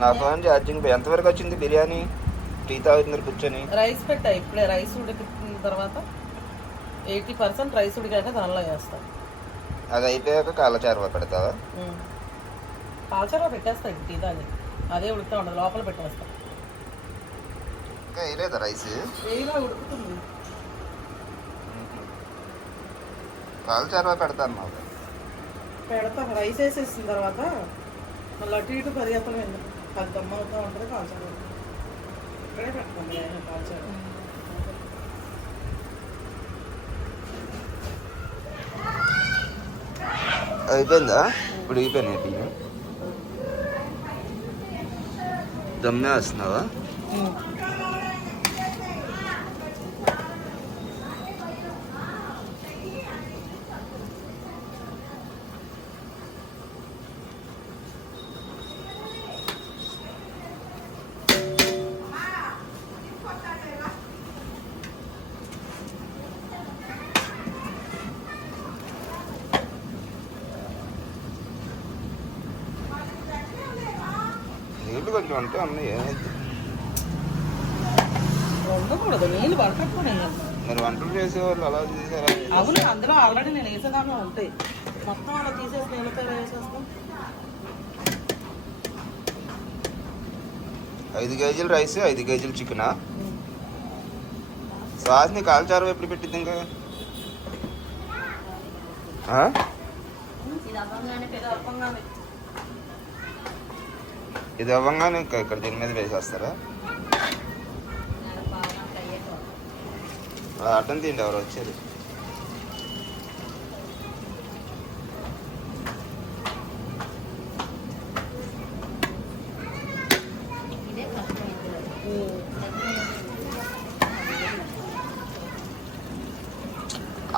నా ఫోన్ ఛార్జింగ్ ఎంతవరకు వచ్చింది బిర్యానీ? టీ తాగుతున్నారు కూర్చొని. రైస్ పెట్టా ఇప్పుడే. రైస్ ఉడికిన తర్వాత 80% రైస్ ఉడికాక దానిలో వేస్తాం. అది అయిపోయాక కాల్చారు పెడతావా? కాల్చారువా పెట్టేస్తా టీ దాన్ని. అదే ఉడుకుతా ఉండదు, లోపల పెట్టేస్తా. ఇంకా వేయలేదా రైస్? వేయిలా ఉడుకుతుంది. కాల్చారు పెడతాను మాకు. పెడతాం రైస్ వేసేసిన తర్వాత మళ్ళీ అటు ఇటు పరిగెత్తడం ఎందుకు, అది దమ్మ అవుతూ ఉంటుంది. కాల్చారు ఇక్కడే పెట్టుకోండి కాల్చారు. అయిపోయిందా? ఇప్పుడు అయిపోయినాయి టీ. దమ్మే వస్తున్నావా? నీళ్ళు కొంచెం అంటే ఉన్నాయి. ఏమైంది? ఉండకూడదు, నీళ్ళు పడకపోయి. మరి వంటలు చేసేవాళ్ళు అలా చేసారా? అవును, అందులో ఆల్రెడీ నేను వేసేదాంట్లో ఉంటాయి. మొత్తం అలా తీసేసి నీళ్ళతో వేసేస్తాం. 5 కేజీలు రైస్, 5 కేజీలు చికెనా? సాస్ని కాల్చారు ఎప్పుడు పెట్టింది ఇంకా? ఇది అవ్వంగానే ఇంకా ఇక్కడ దీని మీద వేసేస్తారా? అడ్డం తిండి ఎవరు వచ్చారు?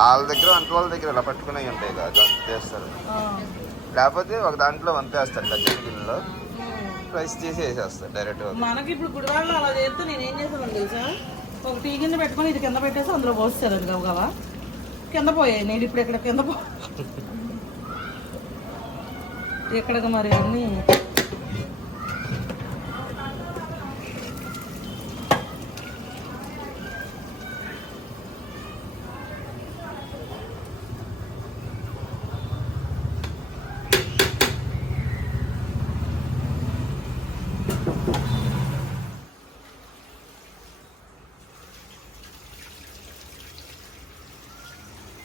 వాళ్ళ దగ్గర వంటల వాళ్ళ దగ్గర ఇలా పట్టుకునే ఉంటాయి కదా, దాంట్లో చేస్తారు. లేకపోతే ఒక దాంట్లో వంపేస్తారు పెద్ద గిన్నెలో, రైస్ తీసి వేసేస్తారు డైరెక్ట్. మనకి ఇప్పుడు గుడివాడలో అలా చేస్తే నేను ఏం చేస్తాను తెలుసా, ఒక టీ కింద పెట్టుకొని ఇది కింద పెట్టేసి అందులో పోస్తారు. అది కదా కింద పోయాయి నేను ఇప్పుడు ఇక్కడ కింద ఎక్కడికి మరి అన్నీ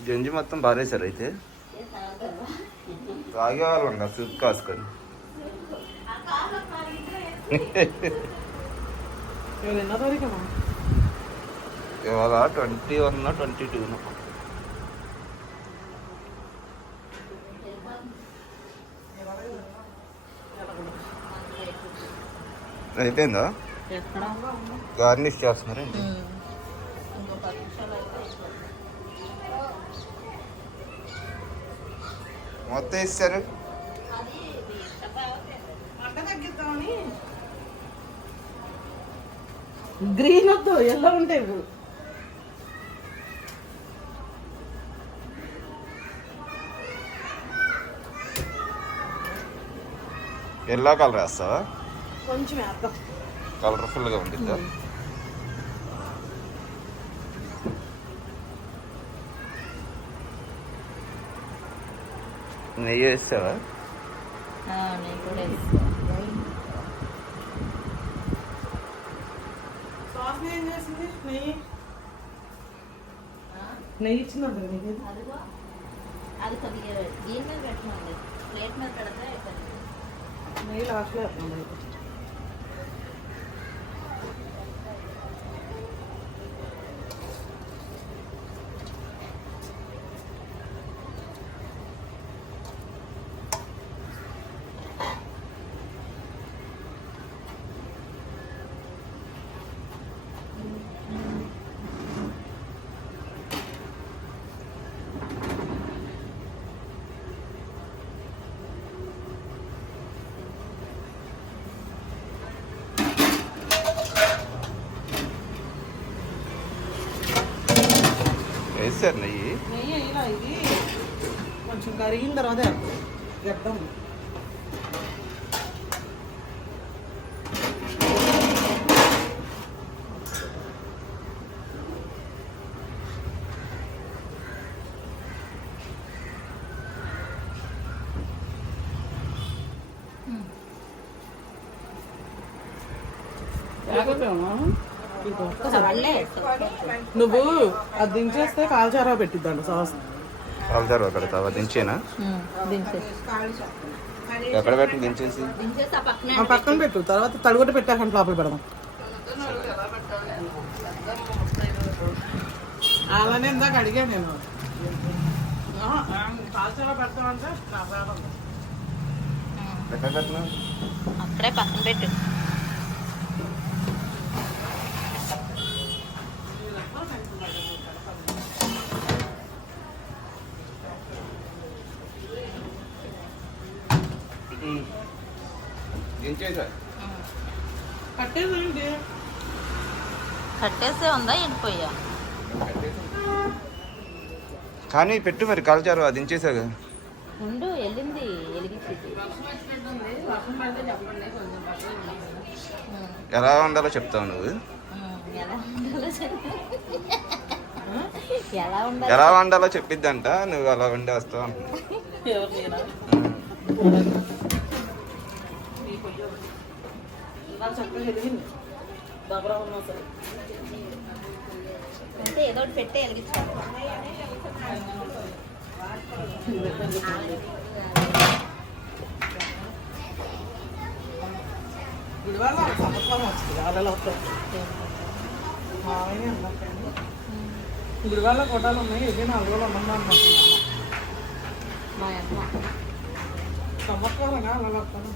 గంజి మొత్తం బారేశారు అయితే. తాగేవాళ్ళు ఉండ సూప్ కాసుకొని. ఇవాళ 21 22. అయిపోయిందా? గార్నిష్ చేస్తున్నారండి. మొత్తం ఇస్తారు. గ్రీన్ వద్దు, ఎల్లో ఉంటాయి. ఎల్లో కలర్ వేస్తావా? కొంచెం వేద్దాం, కలర్ఫుల్గా ఉంటుందా? నెయ్యి వేస్తావా? నేను కూడా వేస్తాను. సాస్ ఏం చేసింది? నెయ్యి ఇచ్చిందంట నీకు. అదిగో అది కొద్దిగా దీని మీద పెట్టమండి, ప్లేట్ మీద పెడితే అయిపోయింది. నెయ్యి లాస్ట్లో వేస్తున్నాం. వేస్తారు నెయ్యి. నెయ్యి ఇలా ఇది కొంచెం కరిగిన తర్వాత గడ్డం నువ్వు అది దించేస్తే కాల్చారా పెట్టిద్దండి సాస్. కాలుతారు అక్కడ తవ దించేనా? ఎక్కడ పెట్టి దించేసి ఆ పక్కన పెట్టు, తర్వాత తడిగొట్ట పెట్టాకంటే లోపల పెడదాం. అలానే ఇందాక అడిగాను నేను. కాల్చారా పెడతామంటే ఎక్కడ పెట్టినా? అక్కడే పక్కన పెట్టు. దించేసా కట్టేది కట్టేసే ఉందా ఎండిపోయా? కానీ పెట్టు మరి కాల్చారు అది దించేసాగా. ఉండు, వెళ్ళింది వెలిగించింది. ఎలా వండాలో చెప్తావు నువ్వు? ఎలా ఉండాలో ఎలా ఉండాలి, ఎలా వండాలో చెప్పిద్దంట, నువ్వు అలా వండేస్తావు. అంటే ఏదో ఒకటి పెట్టే వెలిగించాలి. ఇవాళ సంవత్సరం వచ్చింది అలా గుడివాళ్ళ కొట్టాలు ఉన్నాయి. ఇది 4 రోజులు ఉన్నాం అనుకుంటున్నాను. మా అమ్మ సంవత్సరం అలా వస్తాను.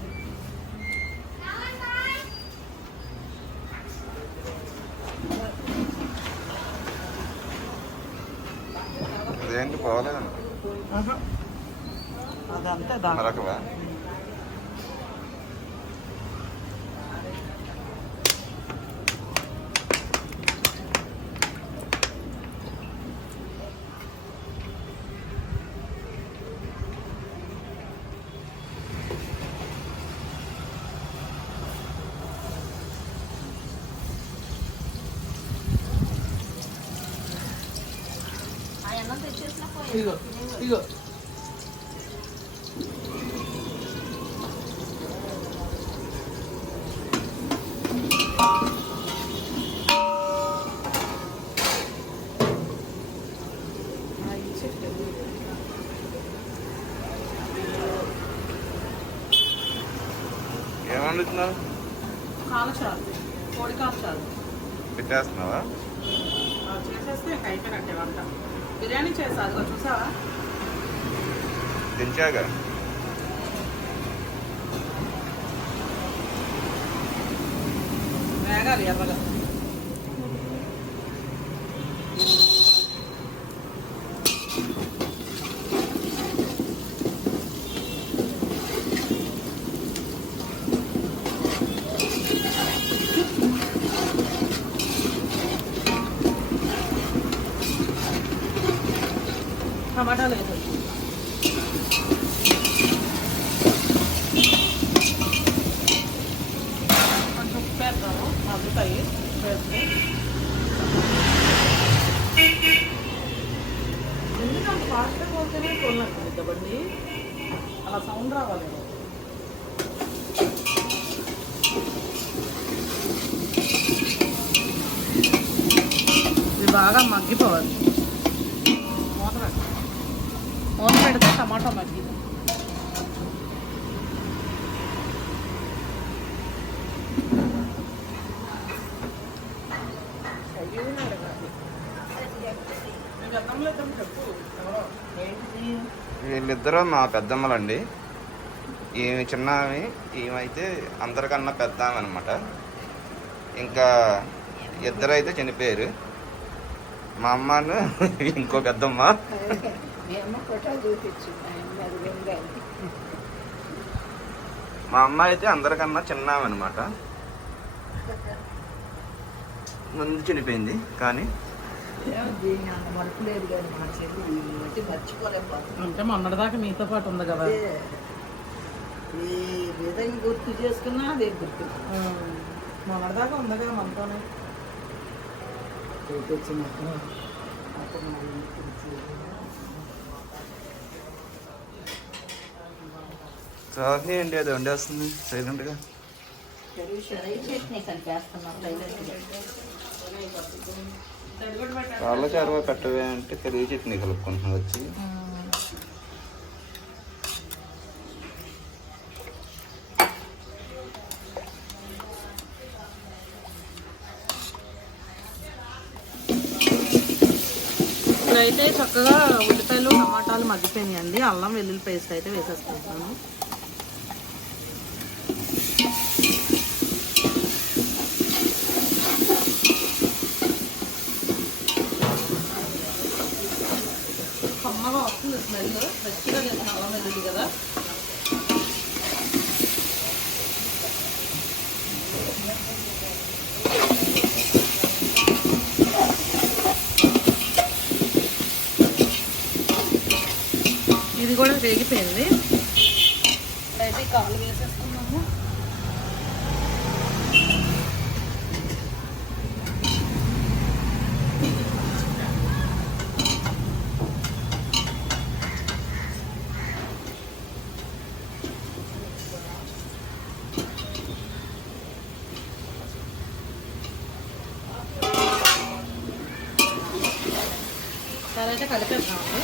అదేంటి పోలేదంట అదంతే మరొకవా? ఇగో ఇగో ఏమండుతున్నావు? కాల్చారు, కోడి కాల్చారు. పెట్టేస్తున్నావా? చేసేస్తే ఇంకా అయిపోయినట్టే వంట. బిర్యానీ చేసా, అదిగో చూసావా? దించాగా. వేగాలి ఎర్రగా. టమాటాలు వేసాను. కొంచెం ఉప్పు వేద్దాము, మగ్గుతాయి వేస్తే. ఎందుకంటే ఫాస్ట్గా పోతేనే కొన్నట్టు బండి. అలా సౌండ్ రావాలి. ఇది బాగా మగ్గిపోవాలి. మూత పెడితే టమాటా మగ్గి. వీళ్ళిద్దరూ మా పెద్దమ్మలండి. ఈమె చిన్నవి, ఈమెయితే అందరికన్నా పెద్ద ఆమె అనమాట. ఇంకా ఇద్దరైతే చనిపోయారు. మా అమ్మను ఇంకో పెద్దమ్మ. మా అమ్మ అయితే అందరికన్నా చిన్నామె అనమాట. ముందు చనిపోయింది. కానీ అంటే మొన్నటిదాకా మీతో పాటు ఉంది కదా. గుర్తు చేసుకున్నా అదే గుర్తు. మొన్నటిదాకా ఉంది కదా మనతోనే. సాహి అండి అది వండేస్తుంది సైలెంట్గా. చట్నీ కలిపేస్తున్నాం. వాళ్ళ చారువ కట్టవే అంటే పెరుగు చట్నీ కలుపుకుంటున్నాం వచ్చి. ఇప్పుడైతే చక్కగా ఉల్లిపాయలు టమాటాలు మగ్గిపోయినాయండి. అల్లం వెల్లుల్లి పేస్ట్ అయితే వేసేసుకుంటాను. కమ్మగా వస్తుంది స్మెల్. ఫ్రెష్గా చేసిన అల్లం వెల్లుల్లి కదా. ఇది కూడా వేగిపోయింది. అయితే కాలు వేసేసుకున్నాము. సరే అయితే కలిపేద్దామండి.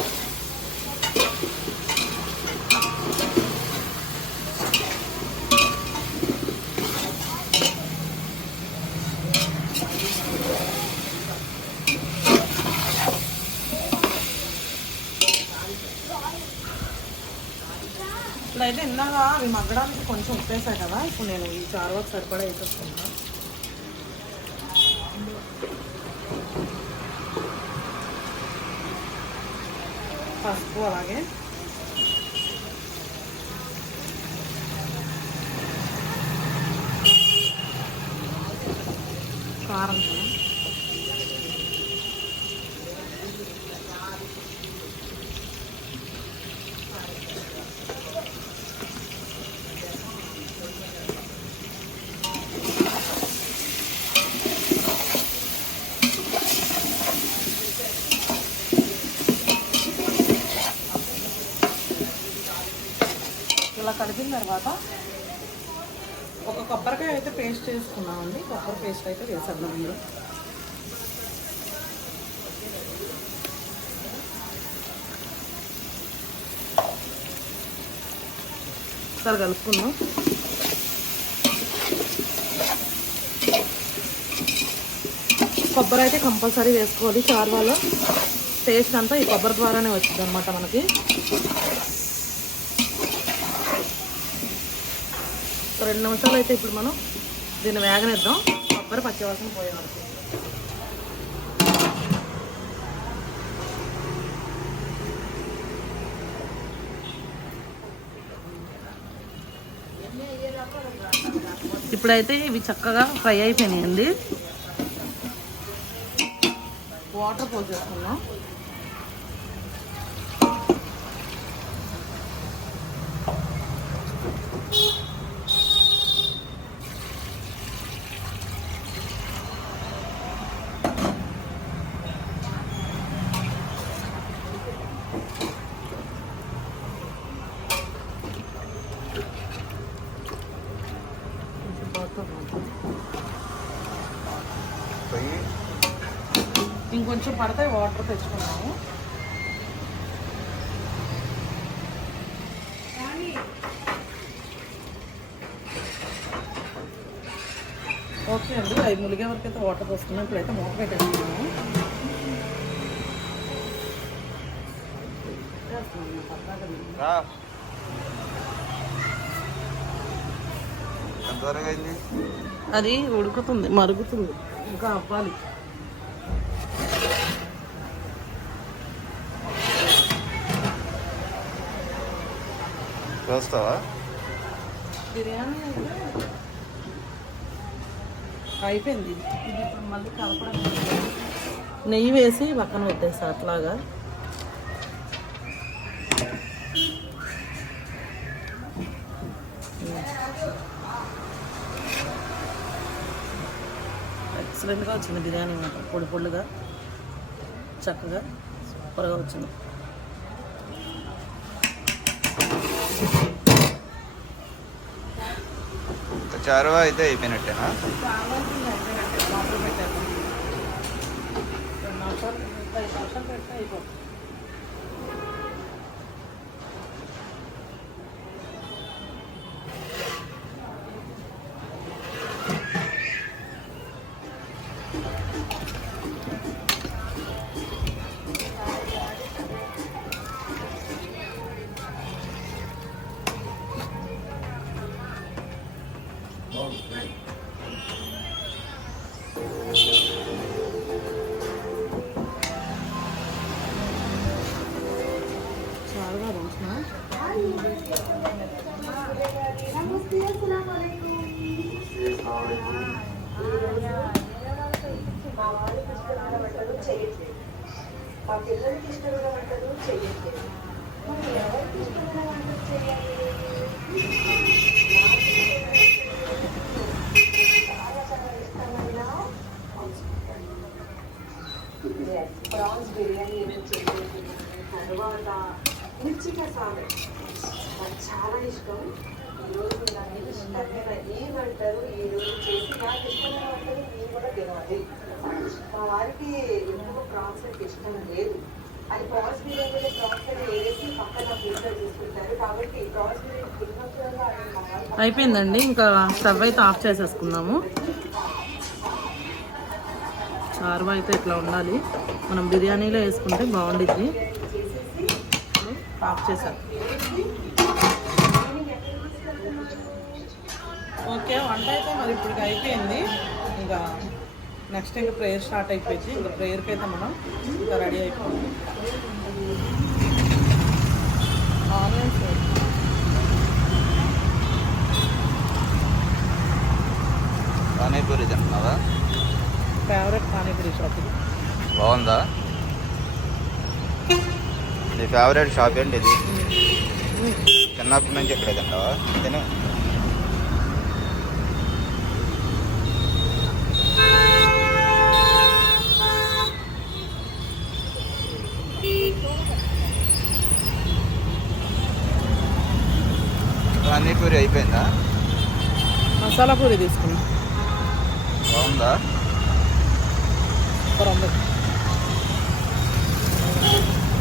ఇప్పుడైతే ఇందాక అవి మగ్గడానికి కొంచెం ఉప్పేసాయి కదా. ఇప్పుడు నేను ఈ చారువకు సరిపడా వేసేసుకుంటాను. పసుపు అలాగే కారం కూడా. ఇలా కలిపిన తర్వాత ఒక కొబ్బరికాయ అయితే పేస్ట్ చేసుకున్నామండి. కొబ్బరి పేస్ట్ అయితే వేసేద్దాం మీరు. ఒకసారి కలుపుకుందాం. కొబ్బరి అయితే కంపల్సరీ వేసుకోవాలి. చారువాలో టేస్ట్ అంతా ఈ కొబ్బరి ద్వారానే వచ్చింది అనమాట మనకి. 2 నిమిషాలు అయితే ఇప్పుడు మనం దీన్ని వేగనిద్దాం. కొబ్బరి పచ్చివాసన పోయే వరకు. ఇప్పుడైతే ఇవి చక్కగా ఫ్రై అయిపోయినాయండి. వాటర్ పోసేసుకున్నాం. ఇంకొంచెం పడతాయి, వాటర్ తెచ్చుకున్నాము. ఓకే అండి, అవి ములిగే వరకు అయితే వాటర్ పోసుకున్నాం. ఇప్పుడైతే మూత పెట్టేస్తున్నాము. ఎంతవరకు అయింది? అది ఉడుకుతుంది, మరుగుతుంది, ఇంకా అవ్వాలి. చూస్తావా? బిర్యానీ అయిపోయింది. ఇది ఇప్పుడు మళ్ళీ కలపడం, నెయ్యి వేసి పక్కన పెట్టేస్తా అట్లాగా. ఎక్సలెంట్గా వచ్చింది బిర్యానీ అన్నమాట. పొడి పొడిగా చక్కగా సూపర్గా వచ్చింది. చారువా అయితే అయిపోయినట్టేనా? చారుగా రోజున మా పిల్లలకి ఇష్టమైన వంటలు చేయట్లేదు. మరి ఎవరికి ఇష్టమైన వంటలు చేయాలి? ప్రాన్స్ బిర్యానీ ఏమో చేయలేదు. తర్వాత మిర్చిగా సాలెడ్ నాకు చాలా ఇష్టం. ఈరోజు నాకు ఇష్టమైన ఏమంటారు, ఈరోజు చేసి నాకు ఇష్టమైన వంటలు నేను కూడా తినాలి. మా వారికి ఎందుకు ప్రాన్స్ అంటే ఇష్టం లేదు. అది ప్రాన్స్ బిర్యానీలో ప్రాన్స్ అని వేసి పక్కన ప్రిపేర్ చేసుకుంటారు. కాబట్టి ప్రాన్స్ బిర్యానీ తిన్నట్టుగా అయిపోయిందండి. ఇంకా స్టవ్ అయితే ఆఫ్ చేసేసుకున్నాము. చారువా అయితే ఇట్లా ఉండాలి. మనం బిర్యానీలో వేసుకుంటే బాగుండిద్ది. ఆఫ్ చేసాం. ఓకే, వంట అయితే మరి ఇప్పుడు అయిపోయింది. ఇంకా నెక్స్ట్ ఇంకా ప్రేయర్ స్టార్ట్ అయిపోయింది. ఇంకా ప్రేయర్కి అయితే మనం ఇంకా రెడీ అయిపోయింది. ఆనియన్స్ పానీపూరి తింటున్నావా? ఫేవరెట్ పానీపూరి షాప్ ఇది. బాగుందా? నీ ఫేవరెట్ షాప్ ఏంటి ఇది? చిన్నప్పటి నుంచి ఎక్కడే తింటావా? తినే పానీపూరి అయిపోయిందా? మసాలా పూరి తీసుకున్నాం. బాగుందా? సూపర్ ఉంది.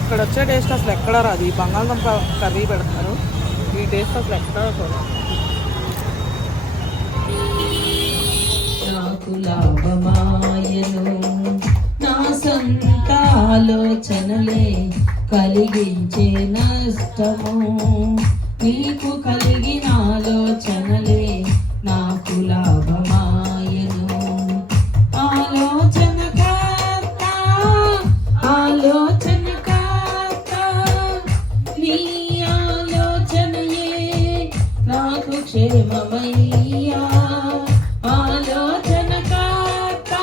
ఇక్కడ వచ్చే టేస్ట్ అసలు ఎక్కడ రాదు. ఈ బంగాళదుంప కర్రీ పెడతారు, ఈ టేస్ట్ అసలు ఎక్కడ చూడదు. నాకు లాభమాయను నా సొంత ఆలోచనలే కలిగించే నష్టము, నీకు కలిగిన ఆలోచనలే నాకు లాభమాయను. ఆలోచనకర్త ఆలోచనకర్త నీ ఆలోచనయే నాకు క్షేమమయ్యా. ఆలోచనకర్త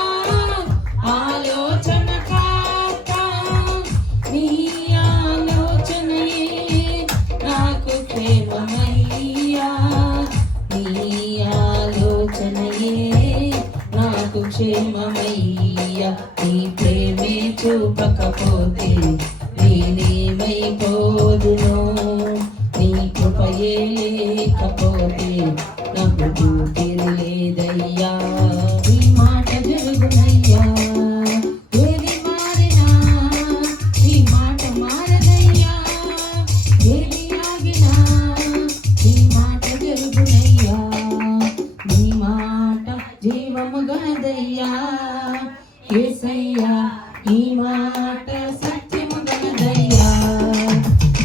ఆలోచనకర్త నీ ఆలోచనయే నాకు క్షేమమయ్యా. నీ ఆలోచనయే నాకు క్షేమమయ్యా. నీ ప్రేమే చూపకపోతే నేనేమైపోదును, నీ కృపయే లేకపోతే నాకు ఊపిరి లేదయ్యా. ఈ మాట జరుగునయ్యా, ఏది మారి మాట సత్యము గలదయ్యా,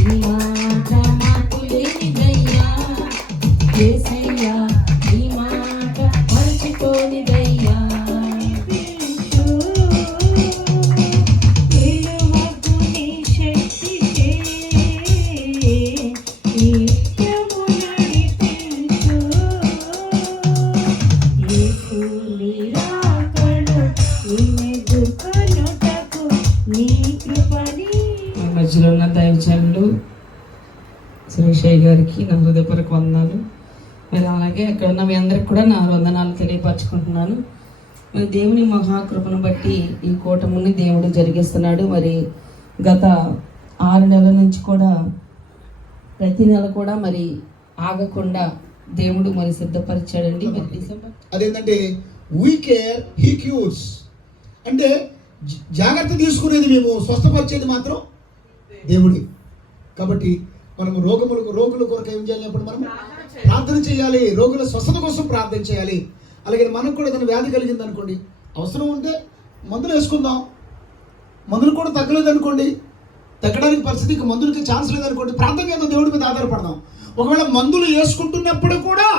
నీ మాట మాకు లేనిదయ్యా, యేసయ్యా నీ మాట మరచిపోనిదయ్యా. మధ్యలో ఉన్న దైవజనులు సురేషయ్య గారికి నా హృదయపూర్వక వందనాలు. మరి అలాగే అక్కడ ఉన్న మీ అందరికి కూడా నా వందనాలు తెలియపరచుకుంటున్నాను. మరి దేవుని మహాకృపను బట్టి ఈ కూటమిని దేవుడు జరిగిస్తున్నాడు. మరి గత 6 నెలల నుంచి కూడా ప్రతి నెల కూడా మరి ఆగకుండా దేవుడు మరి సిద్ధపరిచాడండి. మరి డిసెంబర్ అదేంటంటే వీ కేర్ హీ క్యూర్స్, అంటే జాగ్రత్త తీసుకునేది మేము, స్వస్థపరిచేది మాత్రం దేవుడి. కాబట్టి మనము రోగుల కొరకు ఏం చేయాలి? మనం ప్రార్థన చేయాలి, రోగుల స్వస్థత కోసం ప్రార్థన చేయాలి. అలాగే మనకు కూడా ఏదైనా వ్యాధి కలిగింది అనుకోండి, అవసరం ఉంటే మందులు వేసుకుందాం. మందులు కూడా తగ్గలేదు అనుకోండి, తగ్గడానికి పరిస్థితికి మందులకి ఛాన్స్ లేదనుకోండి, ప్రార్థన చేద్దాం, దేవుడి మీద ఆధారపడదాం. ఒకవేళ మందులు వేసుకుంటున్నప్పుడు కూడా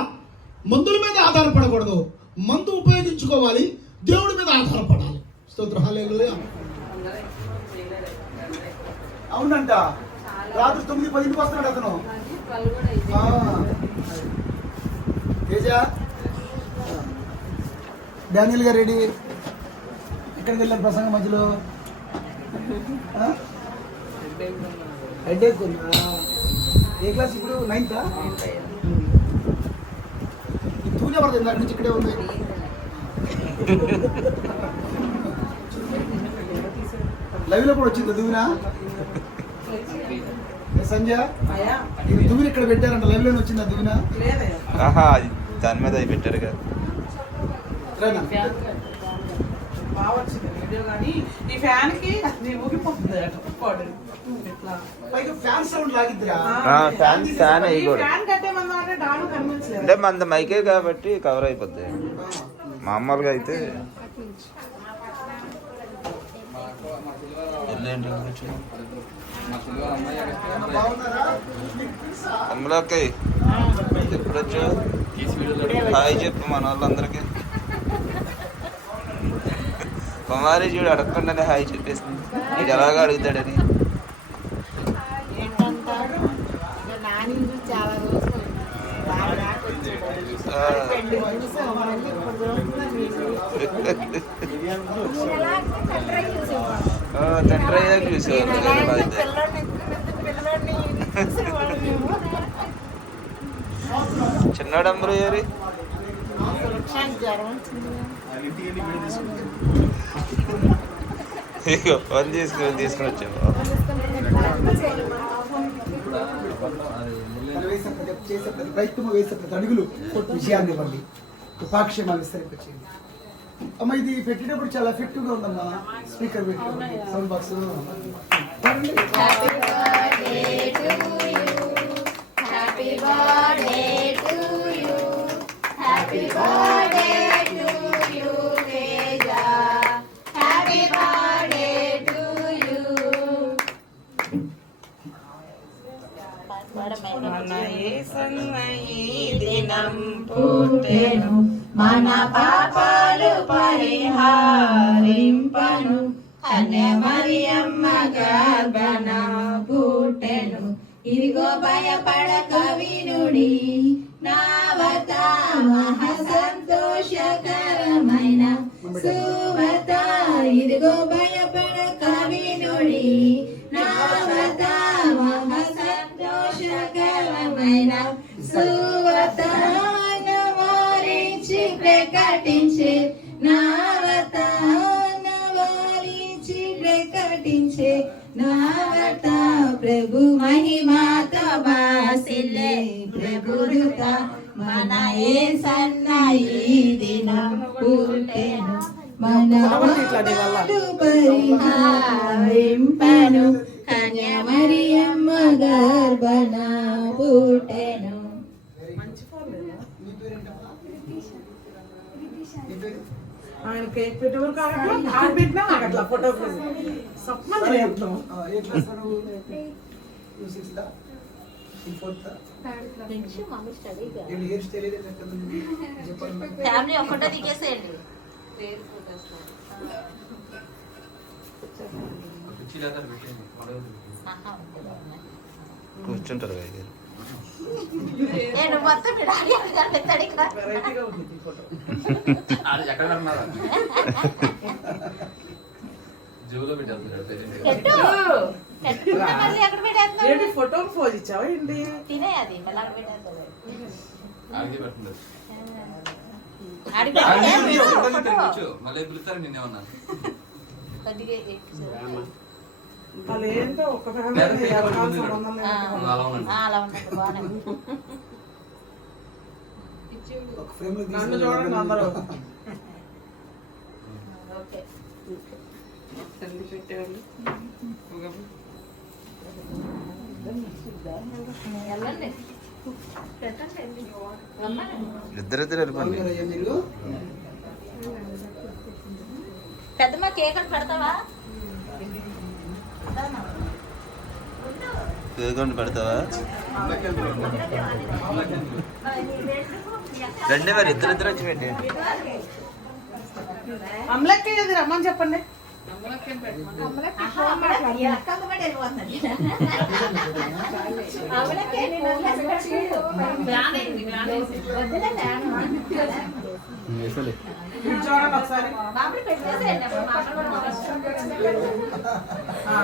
మందుల మీద ఆధారపడకూడదు, మందు ఉపయోగించుకోవాలి, దేవుడి మీద ఆధారపడాలి. స్తోత్రం, హల్లెలూయా. అవునంట, రాత్రి 9-10కి వస్తున్నాడు అతను. తేజ, డానియల్ గారు రెడీ. ఎక్కడికి వెళ్ళారు ప్రసంగం మధ్యలో? హెడేక్ ఉందా? ఏ క్లాస్ ఇప్పుడు? 9th. ఈ తూనే పడుతుంది దాని నుంచి ఇక్కడే ఉంది. లైవ్లో కూడా వచ్చింది దువ్వినా? సంజయ్, దువ్విని ఇక్కడ పెట్టారంట, లైవ్లోనే వచ్చింది ఆ దువ్వినా? దాని మీద అవి పెట్టారు కదా. అంటే మన మైకే కాబట్టి కవర్ అయిపోద్ది. మామూలుగా అయితే అమ్మలోకి ఎప్పుడు వచ్చావు? హాయ్ చెప్పు మన వాళ్ళందరికీ. కుమారి చూడు అడగకుండానే హాయ్ చెప్పేసింది, ఇది ఎలాగో అడుగుతాడని. తండ్రి అయ్యాక చూసేవాళ్ళు. చిన్నడంబరు ఏరి పని తీసుకుని వచ్చాము. చేసే ప్రతి ప్రయత్నము, వేసే ప్రతి అడుగులు విజయాన్ని ఇవ్వండి, కృపాక్షేమాలు విస్తరింపచేయండి. అమ్మ, ఇది పెట్టేటప్పుడు చాలా ఎఫెక్టివ్ గా ఉందమ్మా. స్పీకర్ పెట్టి సౌండ్ బాక్స్. మన పాపాలు పరిహారింపను, కన్య మరియమ్మ గర్భన పుట్టెను. ఇదిగో భయపడక వినుడి, నా వత మహా సంతోషకరమైన సువత. ఇదిగో భయపడక వినుడి, నా వత మహా సంతోషకరమైన సువత. ప్రకటించే నావత, నవారించి ప్రకటించే నావత. ప్రభు మహిమాతో బాసిల్లే ప్రభుదుత, మన యేసన్న ఈ దినం పుట్టెను. మన పాపాలు పరిహారింపను, కన్య మరియమ్మ గర్భన పుట్టెను. ఆయన కేక్ పెట్టేవారు కాబట్టి ఆయన పెట్టినా నాకు అట్లా ఫోటో స్వప్నం చేద్దాం. మమ్మీ స్టడీ ఫ్యామిలీ ఒక్కటో దిగేసేయండి. కూర్చుంటారు నువ్వు మొత్తం మీ డాడీ గారు పెట్టాడు ఇక్కడ. వెరైటీగా ఉంది ఈ ఫోటో. పెట్టు. పెట్టుకుంటే మళ్ళీ అక్కడ పెట్టేస్తావు. ఏంటి ఫోటో పోజ్ ఇచ్చావా ఏంటి? తినే అది మళ్ళీ అక్కడ పెట్టేస్తావు. మళ్ళీ పిలుస్తారు నిన్నేమన్నా కొద్దిగా ఎక్కువ. వాళ్ళు ఏంటో ఒక ఫ్యామిలీ ఎవరికాల సంబంధం లేదు. అలా ఉన్నట్టు బాగానే నన్ను చూడండి అందరూ. ఓకే. తల్లి పెట్టేవాళ్ళు వెళ్ళండి పెట్టండి. ఇద్దరిద్దరు వెళ్ళిపోండి. పెద్దమ్మ కేక్ అని పెడతావా? కేక్ పెడతావా? రండి మరి ఇద్దరిద్దరు వచ్చి పెట్టి. అమ్లెక్క ఏది రమ్మని చెప్పండి. చూడండి ఒకసారి.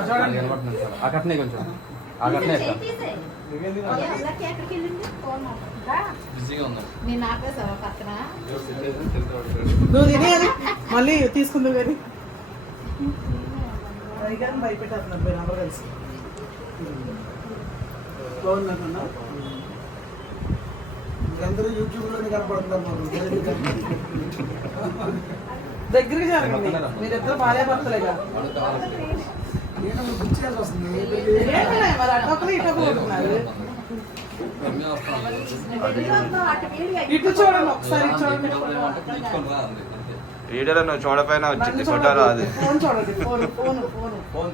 చూడండి అక్కడనే కొంచెం అక్కడనే బిజీగా ఉన్నాం. నువ్వు తినేది మళ్ళీ తీసుకుంది కానీ పైగా భయపెట్టేస్తున్నారు మీరు అందరూ కలిసి. బాగుందన్నా అందరూ యూట్యూబ్ లోనే కనపడుతున్నారు. దగ్గరికి జరగండి. మీరిద్దరు భార్య భర్తలేగా. మరి అటొకరు ఇటొకరు ఉంటున్నారు. ఇటు చూడండి ఒకసారి చూడండి. వీడియోలో నువ్వు చూడపైన వచ్చింది ఫోటోలో అది. ఫోన్ చూడండి. ఫోన్ ఫోన్ ఫోన్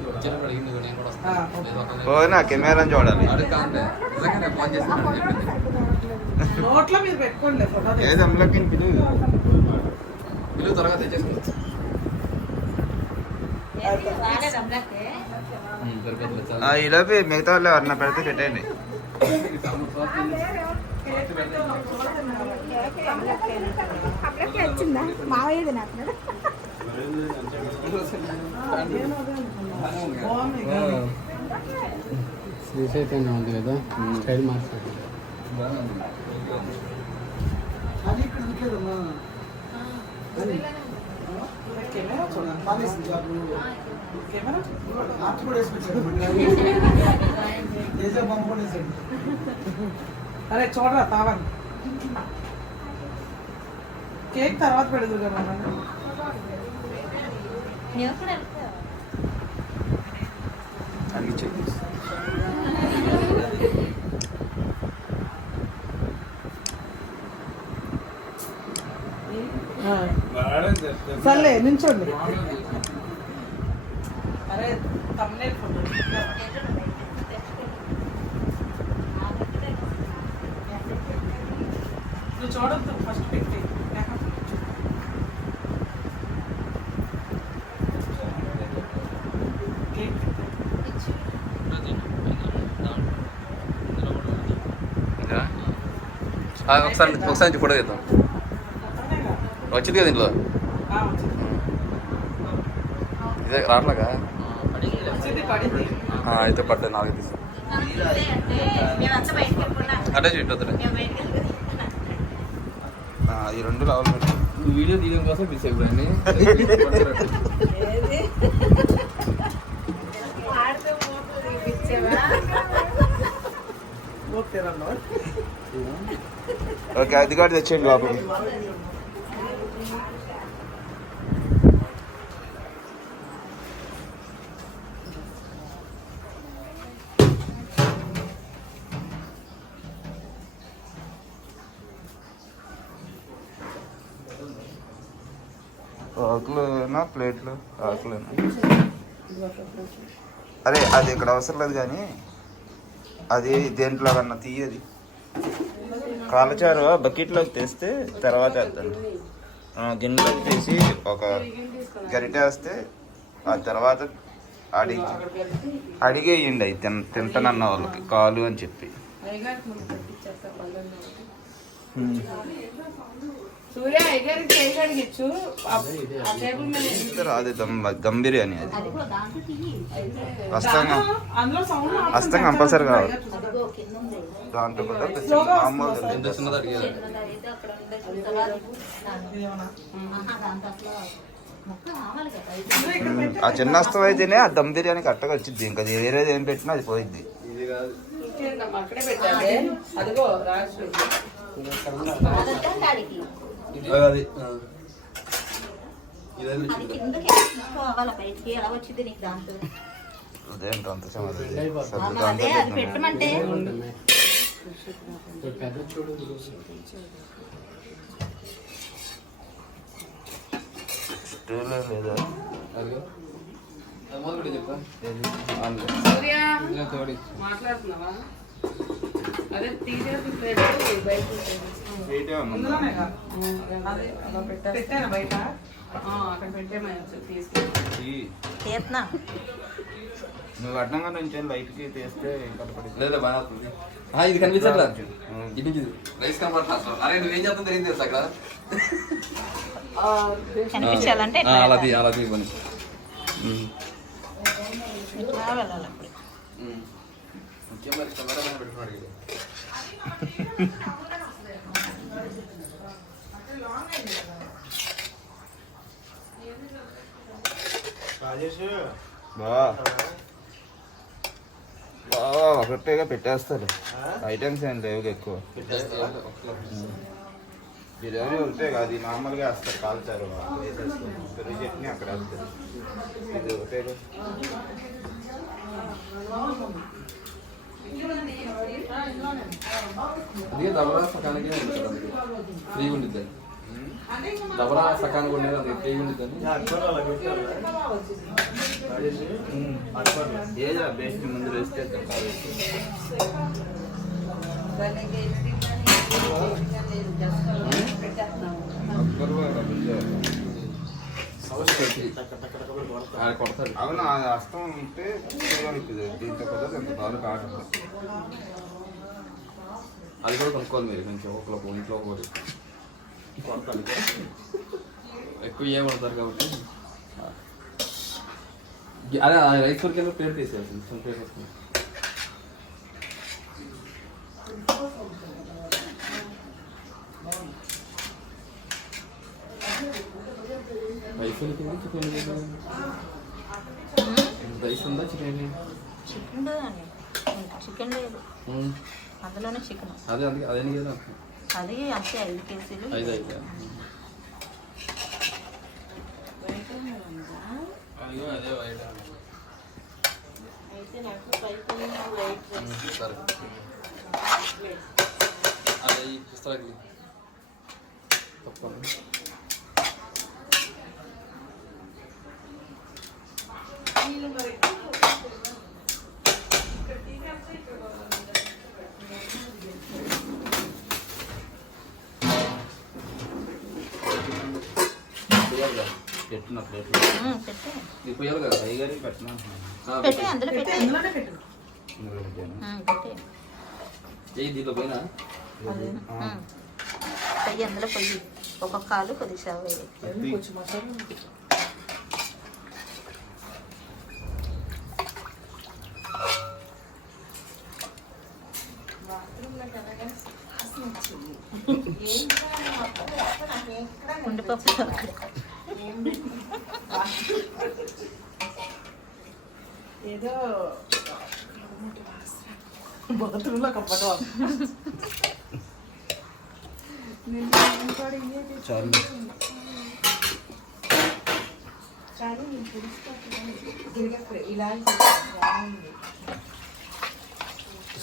పోయినా కెమెరా చూడాలి. నోట్లో మీరు పెట్టుకోండి ఫోటో. ఏది అమ్మలకి పిలువు. పిలువు త్వరగా తెచ్చేసుకో. ఈలోపు మిగతా వాళ్ళు ఎవరన్నా పెడితే పెట్టండి. మావయ్యది నాకు శ్రీ చైతన్య ఉంది కదా స్టైల్ మార్చాడు. కెమెరా చూడండి. కెమెరా అరే చూడరా తావని. కేక్ తర్వాత పెడదు కదా. సర్లే నించోండి. అరే thumbnail ఫోటో నువ్వు చూడొద్దు ఫస్ట్ పెట్టి. ఒకసారి ఒకసారి ఫోటో తీద్దాం. వచ్చింది కదా ఇంట్లో ఇదే రాట్లాగా అయితే పడ్డది నాలుగు తీసు అటే చుట్టూ ఈ రెండు రావాలి. నువ్వు వీడియో తీయడం కోసం మిస్ అయిపోయింది. ఓకే అది కూడా తెచ్చేయండి లోపల. ఆకులేనా ప్లేట్లు ఆకులేనా? అరే అది ఇక్కడ అవసరం లేదు కానీ అది దేంట్లో కన్నా తీయది. కాలచారు బకెట్లోకి తీస్తే తర్వాత వేస్తాను. గిన్నెలోకి తీసి ఒక గరిటె వేస్తే ఆ తర్వాత అడిగేయండి అవి తింటానన్న వాళ్ళకి కాలు అని చెప్పి. సూర్య ఎగరికి చేసి అడిగిచ్చు అది దమ్ బిర్యానీ. అది అదిగో దాంట్లో తీయి. వస్తాగా అందులో సౌండ్ వస్తాం కంపల్సరీ కావాలి. అదిగో కింద ఉంది. దాంట్లో కూడా మామూలు చిన్నది అడిగేది. చిన్నదైతే అక్కడ ఉండే చూస్తావా? ఆహా, దాంట్లో అట్లా మొక్క రావాలి కదా. ఇది ఆ చిన్న వస్తువు అయితేనే ఆ దమ్ బిర్యానీ కరెక్ట్గా వచ్చింది. ఇంకా వేరేది ఏం పెట్టినా అది పోయిద్ది. ఇది కాదు. అక్కడే పెట్టాలి. అదిగో రాజు అదంతా కాడికి. అది అది కిందకి తీసుకోవాలి, బయటికి ఎలా వచ్చింది నీకు దాంట్లో? అదేంటో అంత అదే అది పెట్టమంటే పెద్ద చూడు స్టూల్ లేదా? అదిగో అది మొదలు పెట్టి చెప్తా. సూర్య ఇలా తోడి మాట్లాడుతున్నావా? అదే తీసేసి ప్లేట్ బయట అందులోనేగా అదే అలా పెట్టాను బయట. అక్కడ పెట్టేమని తీసుకుని చేస్తున్నా. నువ్వు అడ్డంగా నుంచి లైట్కి తీస్తే కనపడింది. లేదా బాగా వస్తుంది. ఇది కనిపించట్లా. ఇది నుంచి రైస్ కనపడట్లా. అరే నువ్వేం చేస్తావు తెలియదు తెలుసా అక్కడ. కనిపించాలంటే అలా తీ అలా తీ పని. ఇట్లా వెళ్ళాలి అప్పుడు. కెమెరా కెమెరా పెట్టుకున్నాడు. బాగా ఒకటేగా పెట్టేస్తారు. ఐటమ్స్ ఏం లేవు ఎక్కువ. బిర్యానీ ఉంటే అది నార్మల్గా వేస్తారు. కాల్చారు వేసేస్తారు. పెరుగు చట్నీ అక్కడ వేస్తారు. ఇది ఒకటే ఇది దబరా సకానికి ఫ్రీ ఉండిద్ది. దబరా సకానికి ఉండేది అది ఫ్రీ ఉండిద్దని. ఏదో బేసిక్ ముందు వేస్తే కొడతాడు. అవును అది అస్తం ఉంటే చేయగలుగుతుంది. దీంతో కదా ఎంత బాగా కాదు. అది కూడా కొనుక్కోవాలి మీరు కొంచెం ఒకరికి ఇంట్లో ఒకటి ఎక్కువ ఏమడతారు కాబట్టి. అదే రైస్ వరకు ప్లేట్ తీసేయాల్సింది. ప్లేట్ వస్తుంది. రైస్ చికెన్ రైస్ ఉందా చికెన్? చికెన్ చికెన్ లేదు అందులోనే చికెన్. అదే అందుకే అదే కదా. అది అంతే 5 కేజీలు. 5 అయితే అదే వైట్. అయితే నాకు 5 వైట్ సరే అదే ఈ పుస్తకాలు తప్పకుండా. పెట్టిన ప్లేట్లు పెట్టే ఇది పోయాలి కదా. టైగర్ పెట్టిన పెట్టి అందులో పెట్టి అందులోనే పెట్టు. పెట్టి దీంట్లో పోయినా పొయ్యి అందులో పొయ్యి ఒక్కొక్క కాలు కొద్దిగా కొంచెం మసాలా ఉండిపప్పు ఏదో బాత్రూంలో కప్పట చాలు.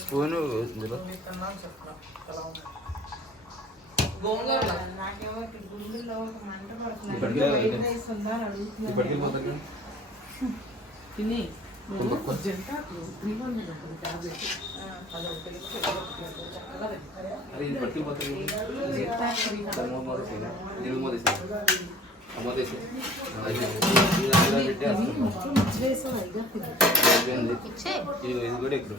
స్పూను ఇందులో గోంగూర ఇప్పటికి పోతారు తిని కొంచెం అరే ఇది పట్టుకుపోతారు ఇది కూడా ఇక్కడ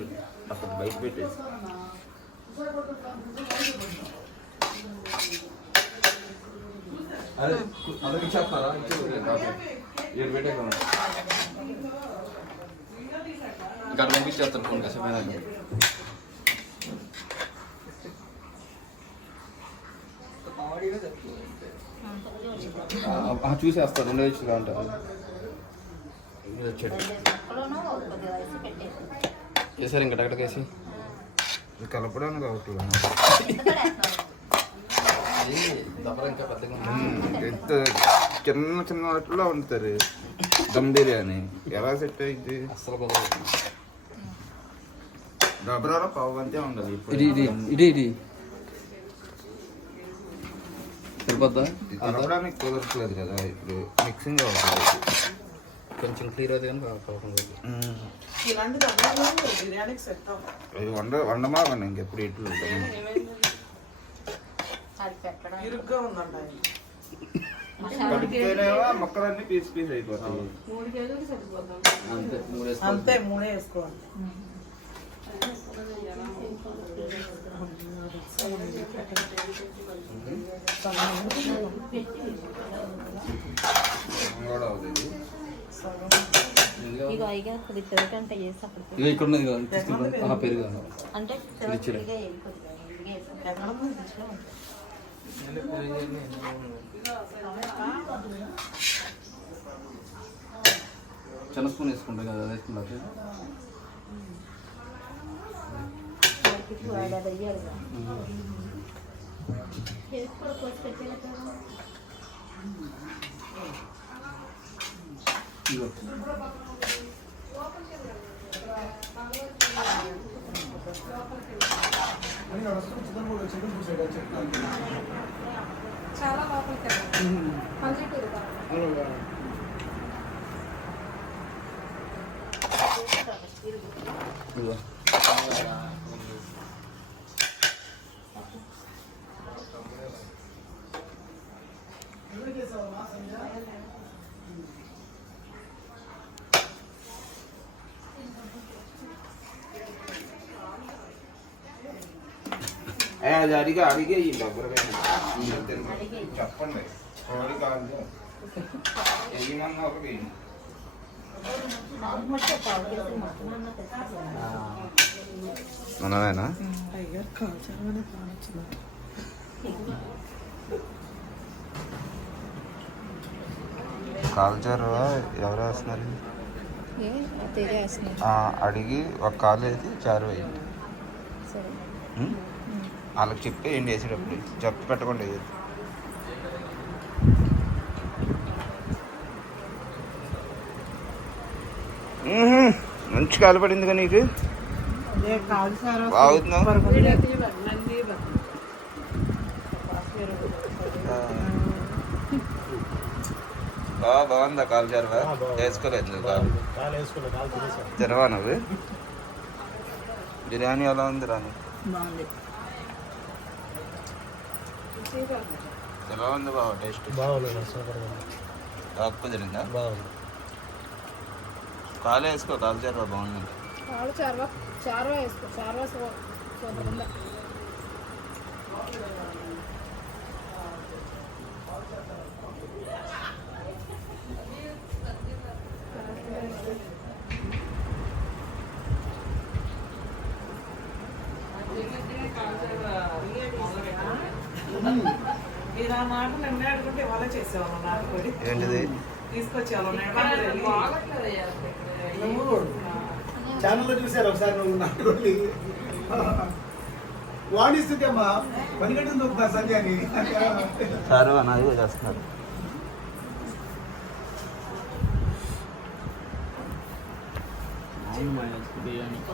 అక్కడ బయట పెట్టేసి అదే అందరికి ఇచ్చేస్తున్నారా ఏడు పెట్టే ఇక్కడ పంపించేస్తాను ఫోన్ కాసేపు చూసేస్తాను 2 రోజులు అంటారు వచ్చాడు చేశారు ఇంకా టక్కట కేసి కలపడానికి అవుతుంది దబ్బర ఇంకా పెద్దగా ఎంత చిన్న చిన్న వాటిలో వండుతారు దమ్ బిర్యానీ ఎలా సెట్ అయింది అస్సలు కుదరదు దబరాలో పావు అంతే ఉండదు ఇది సరిపోద్దా కలపడానికి కుదరట్లేదు కదా ఇప్పుడు మిక్సింగ్ అవుతుంది కొంచెం క్లియర్ అవుతుంది కానీ కాకుండా ఇలాంటి దమ్ములు బిర్యానీకి సెట్ అవ్వదు. వండమాగండి ఇంకెప్పుడు ఇట్లు ఇరుగ్గా ఉందంట కడిపితేనేమో మొక్కలన్నీ పీస్ పీస్ అయిపోతాయి 3 కేజీలు సరిపోతాం. అంతే 3 అంతే 3 వేసుకోవాలి. కూడా అవుతుంది ఇక ఇక కొద్ది పెరుగంట చేసి అప్పుడు ఇక ఇక్కడ ఉన్నది కాదు తీసుకుంటాం పెరుగు అంటే చిన్న స్పూన్ వేసుకుంటాం కదా అది వేసుకుంటా చాలా లోపలికి అది అడిగే ఈ దగ్గరగా చెప్పండి కోడి కాదు ఏమన్నా ఒకటి మనమేనా కాల్చారు ఎవరు వేస్తున్నారు అడిగి ఒక కాలు వేసి చారు వేయండి వాళ్ళకి చెప్పి ఏంటి వేసేటప్పుడు చెప్పి పెట్టకుండా వేయద్దు మంచి కాలు పడింది కానీ నీకు బాగుందా బాగుందా కాలు చారువా వేసుకోలేదు నువ్వు కాలు తినవా నువ్వు బిర్యానీ ఎలా ఉంది రాని ఎలా ఉంది బాబా టేస్ట్ బాగా కుదిరిందా కాలు వేసుకో కాలు చారువా బాగుంది చారువా వేసుకో చారువా సూపర్ ఇది ఆ మాట నిన్నే అడుగుంటే ఇవాళ చేసేవాళ్ళం నాటుకోడి ఏంటిది తీసుకొచ్చేవాళ్ళం ఛానల్లో చూశారు ఒకసారి నువ్వు నాటుకోండి వాడిస్తుంది అమ్మా పనిగట్టింది ఒక సంజయ్ అని చారు అన్నది కూడా చేస్తున్నారు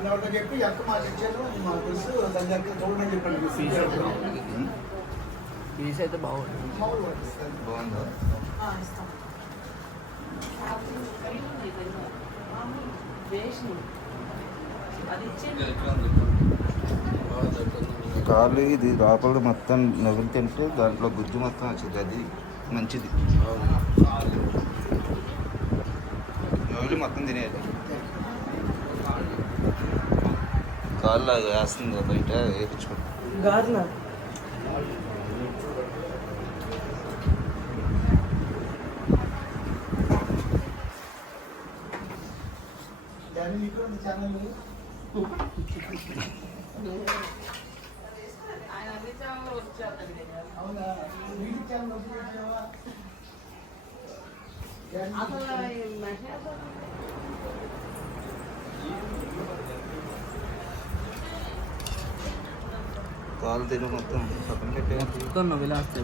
వాళ్ళతో చెప్పి ఎక్క మాకు ఇచ్చారు మాకు తెలుసు సంజయ్ చూడమని చెప్పండి పీస్ అయితే బాగుంటుంది. బాగుందా? ఇస్తాం. కాలు ఇది లోపల మొత్తం నవ్వులు తింటే దాంట్లో గుజ్జు మొత్తం వచ్చింది, అది మంచిది. నవ్వులు మొత్తం తినేది. కాళ్ళు అది వేస్తుంది బయట వేయించుకో. కాలు తిని మొత్తం పక్కన పెట్టే మొత్తం విలాస్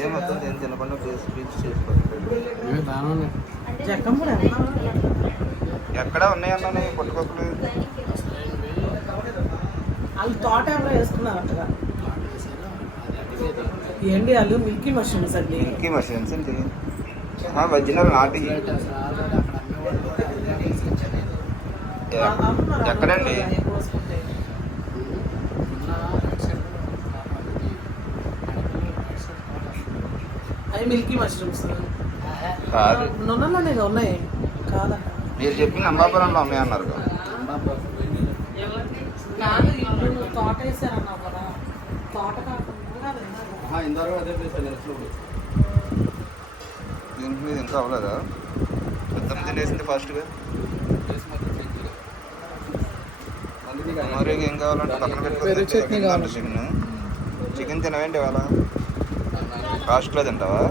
ఏ మొత్తం నేను తినకుండా పీస్ చేసుకోవాలి. బాగానే ఎక్కడ ఉన్నాయన్నా పుట్టుకొక్కలు? వాళ్ళు తోట ఏమో వేసుకున్నారంటగా. ఏంటి వాళ్ళు మిల్కీ మష్రూమ్స్ అండి. మిల్కీ మష్రూమ్స్ అండి, ఒరిజినల్ నాటి. ఎక్కడండి? అవి మిల్కీ మష్రూమ్స్ కాదు, నొన్నలోనే ఉన్నాయి కాదా? మీరు చెప్పిన అంబాపురంలో ఉన్నాయన్నారు కదా. కాదు, ఇప్పుడు నువ్వు తోట వేసారన్నావు కదా, తోట కాకుండా ఇందరూ అదే ప్లేస్ దీంట్లో మీద ఇంకా అవ్వలేదా? మొత్తం తినేసింది ఫాస్ట్గా. మరి ఏం కావాలంటే పక్కన పెట్టుకుంటే చికెన్ తినవేంటి ఇవాళ? ఫాస్ట్లో తింటావా?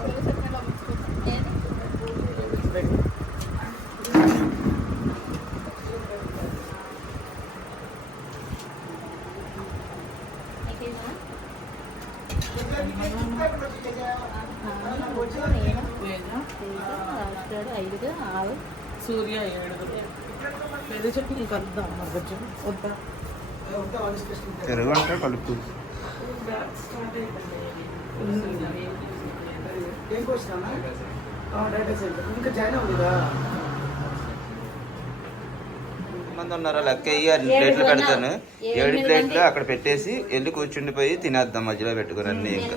సూర్య 7 పెద్ద చట్నీ కలుద్దాం మధ్య వద్దా? పెరుగు అంటే కలుపు. ఇంకా జాయిన్ అవుతుందా? మంది ఉన్నారా లెక్క అయ్యి 2 ప్లేట్లు పెడతాను. 7 ప్లేట్లు అక్కడ పెట్టేసి వెళ్ళి కూర్చుండిపోయి తినేద్దాం మధ్యలో పెట్టుకుని అన్ని. ఇంకా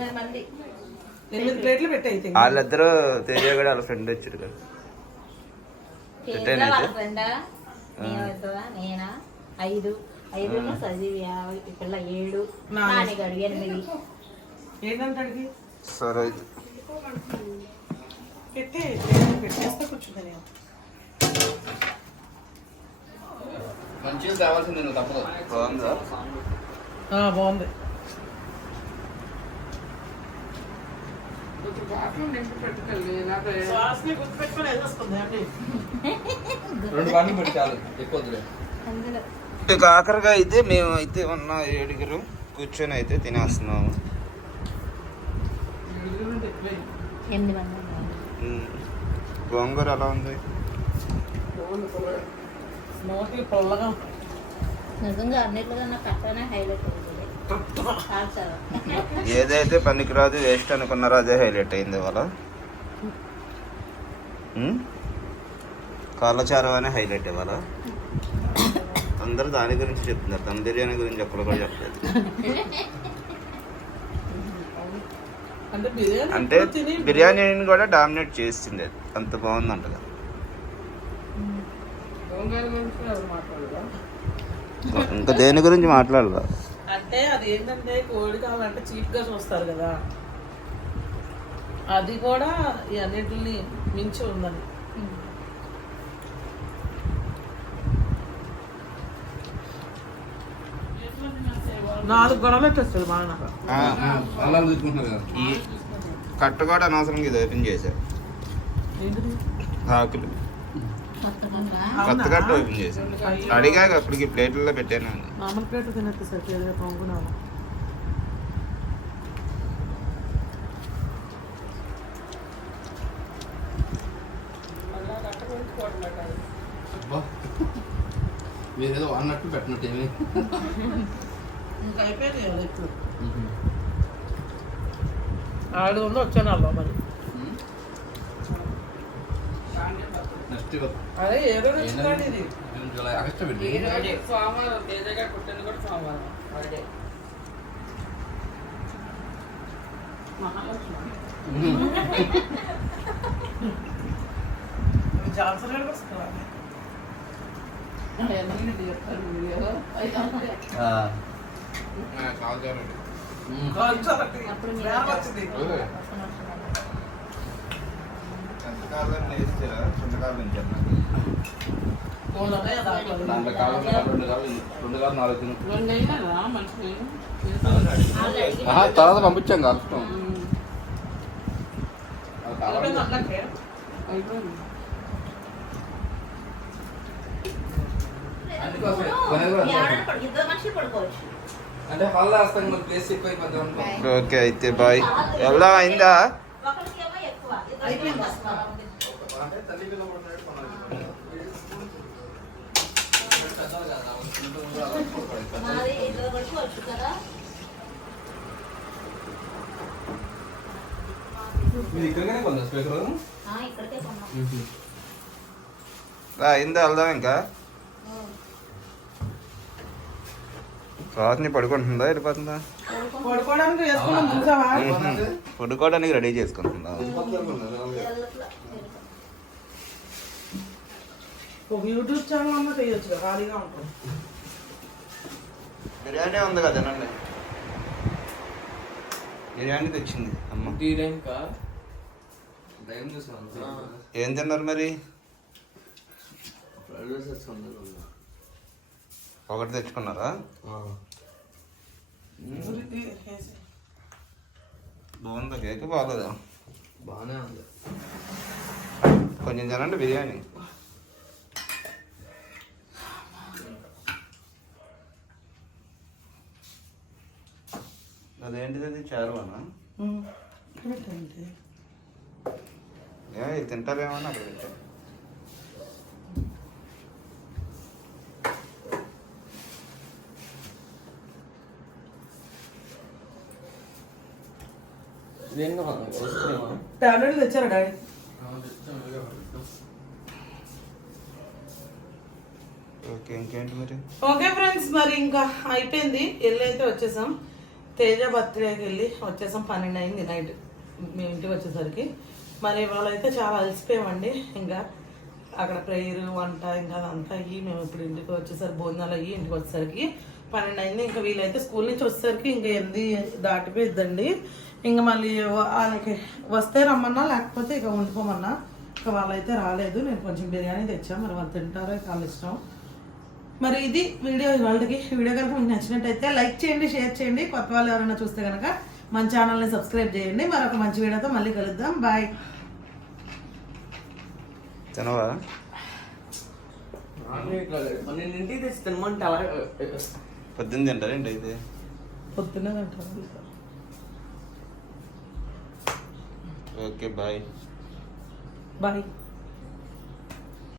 8 ప్లేట్లు పెట్టయితే వాళ్ళిద్దరూ తెలియగడ వాళ్ళ ఫ్రెండ్ వచ్చాడు కదా. నేనా 5 చదివి పిల్ల 7 నాన్నగాడు 8. ఏంటంటే సరే పెట్టేస్తే కూర్చుందా? మంచిగా తేవాల్సింది నువ్వు తప్పదు. బాగుందా? బాగుంది. గుర్తుపెట్టుకొని వేసేస్తుంది అంటే 2 వాటిని పెట్టి చాలు, ఎక్కువ వద్దులే. ఇక ఆఖరిగా అయితే మేము అయితే ఉన్న 7 కూర్చొని అయితే తినేస్తున్నాము. 8 మంది. గోంగూర ఎలా ఉంది? నోటి పొల్లగా నిజంగా అన్నిట్లుగా కట్టనే హైలైట్ అవుతుంది. ఏదైతే పనికిరాదు వేస్ట్ అనుకున్నారో అదే హైలైట్ అయింది ఇవాళ. కాళ్ళచారం అనే హైలైట్ ఇవాళ. అందరూ దాని గురించి చెప్తున్నారు, దమ్ బిర్యానీ గురించి ఎప్పుడు కూడా చెప్పలేదు. అంటే బిర్యానీని కూడా డామినేట్ చేసింది, అది అంత బాగుందంట కదా. ఇంకా దేని గురించి మాట్లాడదా? అంటే అది ఏంటంటే కోడి కావాలంటే చీప్ గా చూస్తారు కదా, అది కూడా ఈ అన్నిటిని మించి ఉందని. 4 గొడవలు వచ్చేస్తుంది బాగా నాకు. అల్లాలు తీసుకుంటున్నారు కదా. ఈ కట్ట కూడా అనవసరంగా ఇది ఓపెన్ చేశారు. ఆకులు కొత్త కట్ట ఓపెన్ చేశాను. అడిగాక అప్పటికి ప్లేట్లలో పెట్టాను. మామూలు ప్లేట్ తినట్టు సార్ ఏదైనా పొంగున్నాను. అబ్బా. మీరేదో అన్నట్టు పెట్టినట్టు ఏమి. ఇంకా అయిపోయింది కదా ఇప్పుడు. 600 వచ్చాను అల్లా మరి. నెక్స్ట్ అదే ఏ రోజు వచ్చిందండి ఇది? జూలై ఆగస్టు పెట్టి సోమవారం తేజగా పుట్టింది కూడా సోమవారం. హాలిడే. జాన్సన్ గారికి వస్తున్నా వచ్చింది. ఎంతకాలం నేర్చారా? చిన్నకాలం నుంచి దాంట్లో కాలం 2 కాలం 4 తిను. 2 అయ్యారా మనిషిని? తర్వాత పంపించాం కలుస్తాం. అయిపోయింది. ఇద్దరు మనుషులు పడుకోవచ్చు. అంటే హాల్లో వేస్తాం మన ప్లేస్ ఎక్కువ అయిపోద్ది అనుకో. ఓకే అయితే బాయ్. ఎలా అయిందా? ఒకరికేమో ఎక్కువ, ఇద్దరికేమో తక్కువ. అంటే తల్లి పిల్ల పడినట్టు మాది ఇద్దరు పడుకోవచ్చు కదా. మీరు ఇక్కడికనే కొందా స్పీకర్? ఇక్కడికే కొన్నాం. అయిందా? వెళ్దాం ఇంకా. రాత్రి పడుకుంటుందా వెళ్ళిపోతుందా? పడుకోవడానికి వేసుకున్నాం చూసావా? పడుకోవడానికి రెడీ చేసుకుంటుందా? ఒక యూట్యూబ్ ఛానల్ అన్నా చేయొచ్చు, ఖాళీగా ఉంటాం. బిర్యానీ ఉంది కదా నండి. బిర్యానీ తెచ్చింది అమ్మ. ఏం తిన్నారు మరి? ఒకటి తెచ్చుకున్నారా? బాగుందా కేక్? బాగోదా? బాగానే ఉంది. కొంచెం తినండి బిర్యానీ. అదేంటిది? అది చారువానా? ఇది తింటారేమో అని అక్కడ పెట్టాను. టాబ్లెట్లు తెచ్చారా డాడీ? ఓకే ఇంకేంటి మరి? ఓకే ఫ్రెండ్స్, మరి ఇంకా అయిపోయింది. వెళ్ళి అయితే వచ్చేసాం. తేజ బర్త్డేకి వెళ్ళి వచ్చేసాం. 12 అయింది నైట్ మేము ఇంటికి వచ్చేసరికి. మరి ఇవాళ అయితే చాలా అలసిపోయామండి. ఇంకా అక్కడ ప్రేయర్, వంట ఇంకా అదంతా అయ్యి మేము ఇప్పుడు ఇంటికి వచ్చేసరికి భోజనాలు అయ్యి ఇంటికి వచ్చేసరికి 12 అయింది. ఇంకా వీళ్ళైతే స్కూల్ నుంచి వచ్చేసరికి ఇంకా 8 దాటిపోయిద్దండి. ఇంకా మళ్ళీ వాళ్ళకి వస్తే రమ్మన్నా, లేకపోతే ఇక ఉండిపోమన్నా. ఇక వాళ్ళైతే రాలేదు. నేను కొంచెం బిర్యానీ తెచ్చాను, మరి వాళ్ళు తింటారో వాళ్ళ ఇష్టం. మరి ఇది వీడియో వాళ్ళకి. వీడియో కనుక మీకు నచ్చినట్టయితే లైక్ చేయండి, షేర్ చేయండి. కొత్త వాళ్ళు ఎవరైనా చూస్తే కనుక మన ఛానల్ని సబ్స్క్రైబ్ చేయండి. మరొక మంచి వీడియోతో మళ్ళీ కలుద్దాం. బాయ్. తినవా? నేను ఇంటికి తెచ్చి తినమంటే అలా పొద్దున్న తింటారేంటి అయితే? పొద్దున్నే తింటారు. Okay bye. బాయ్.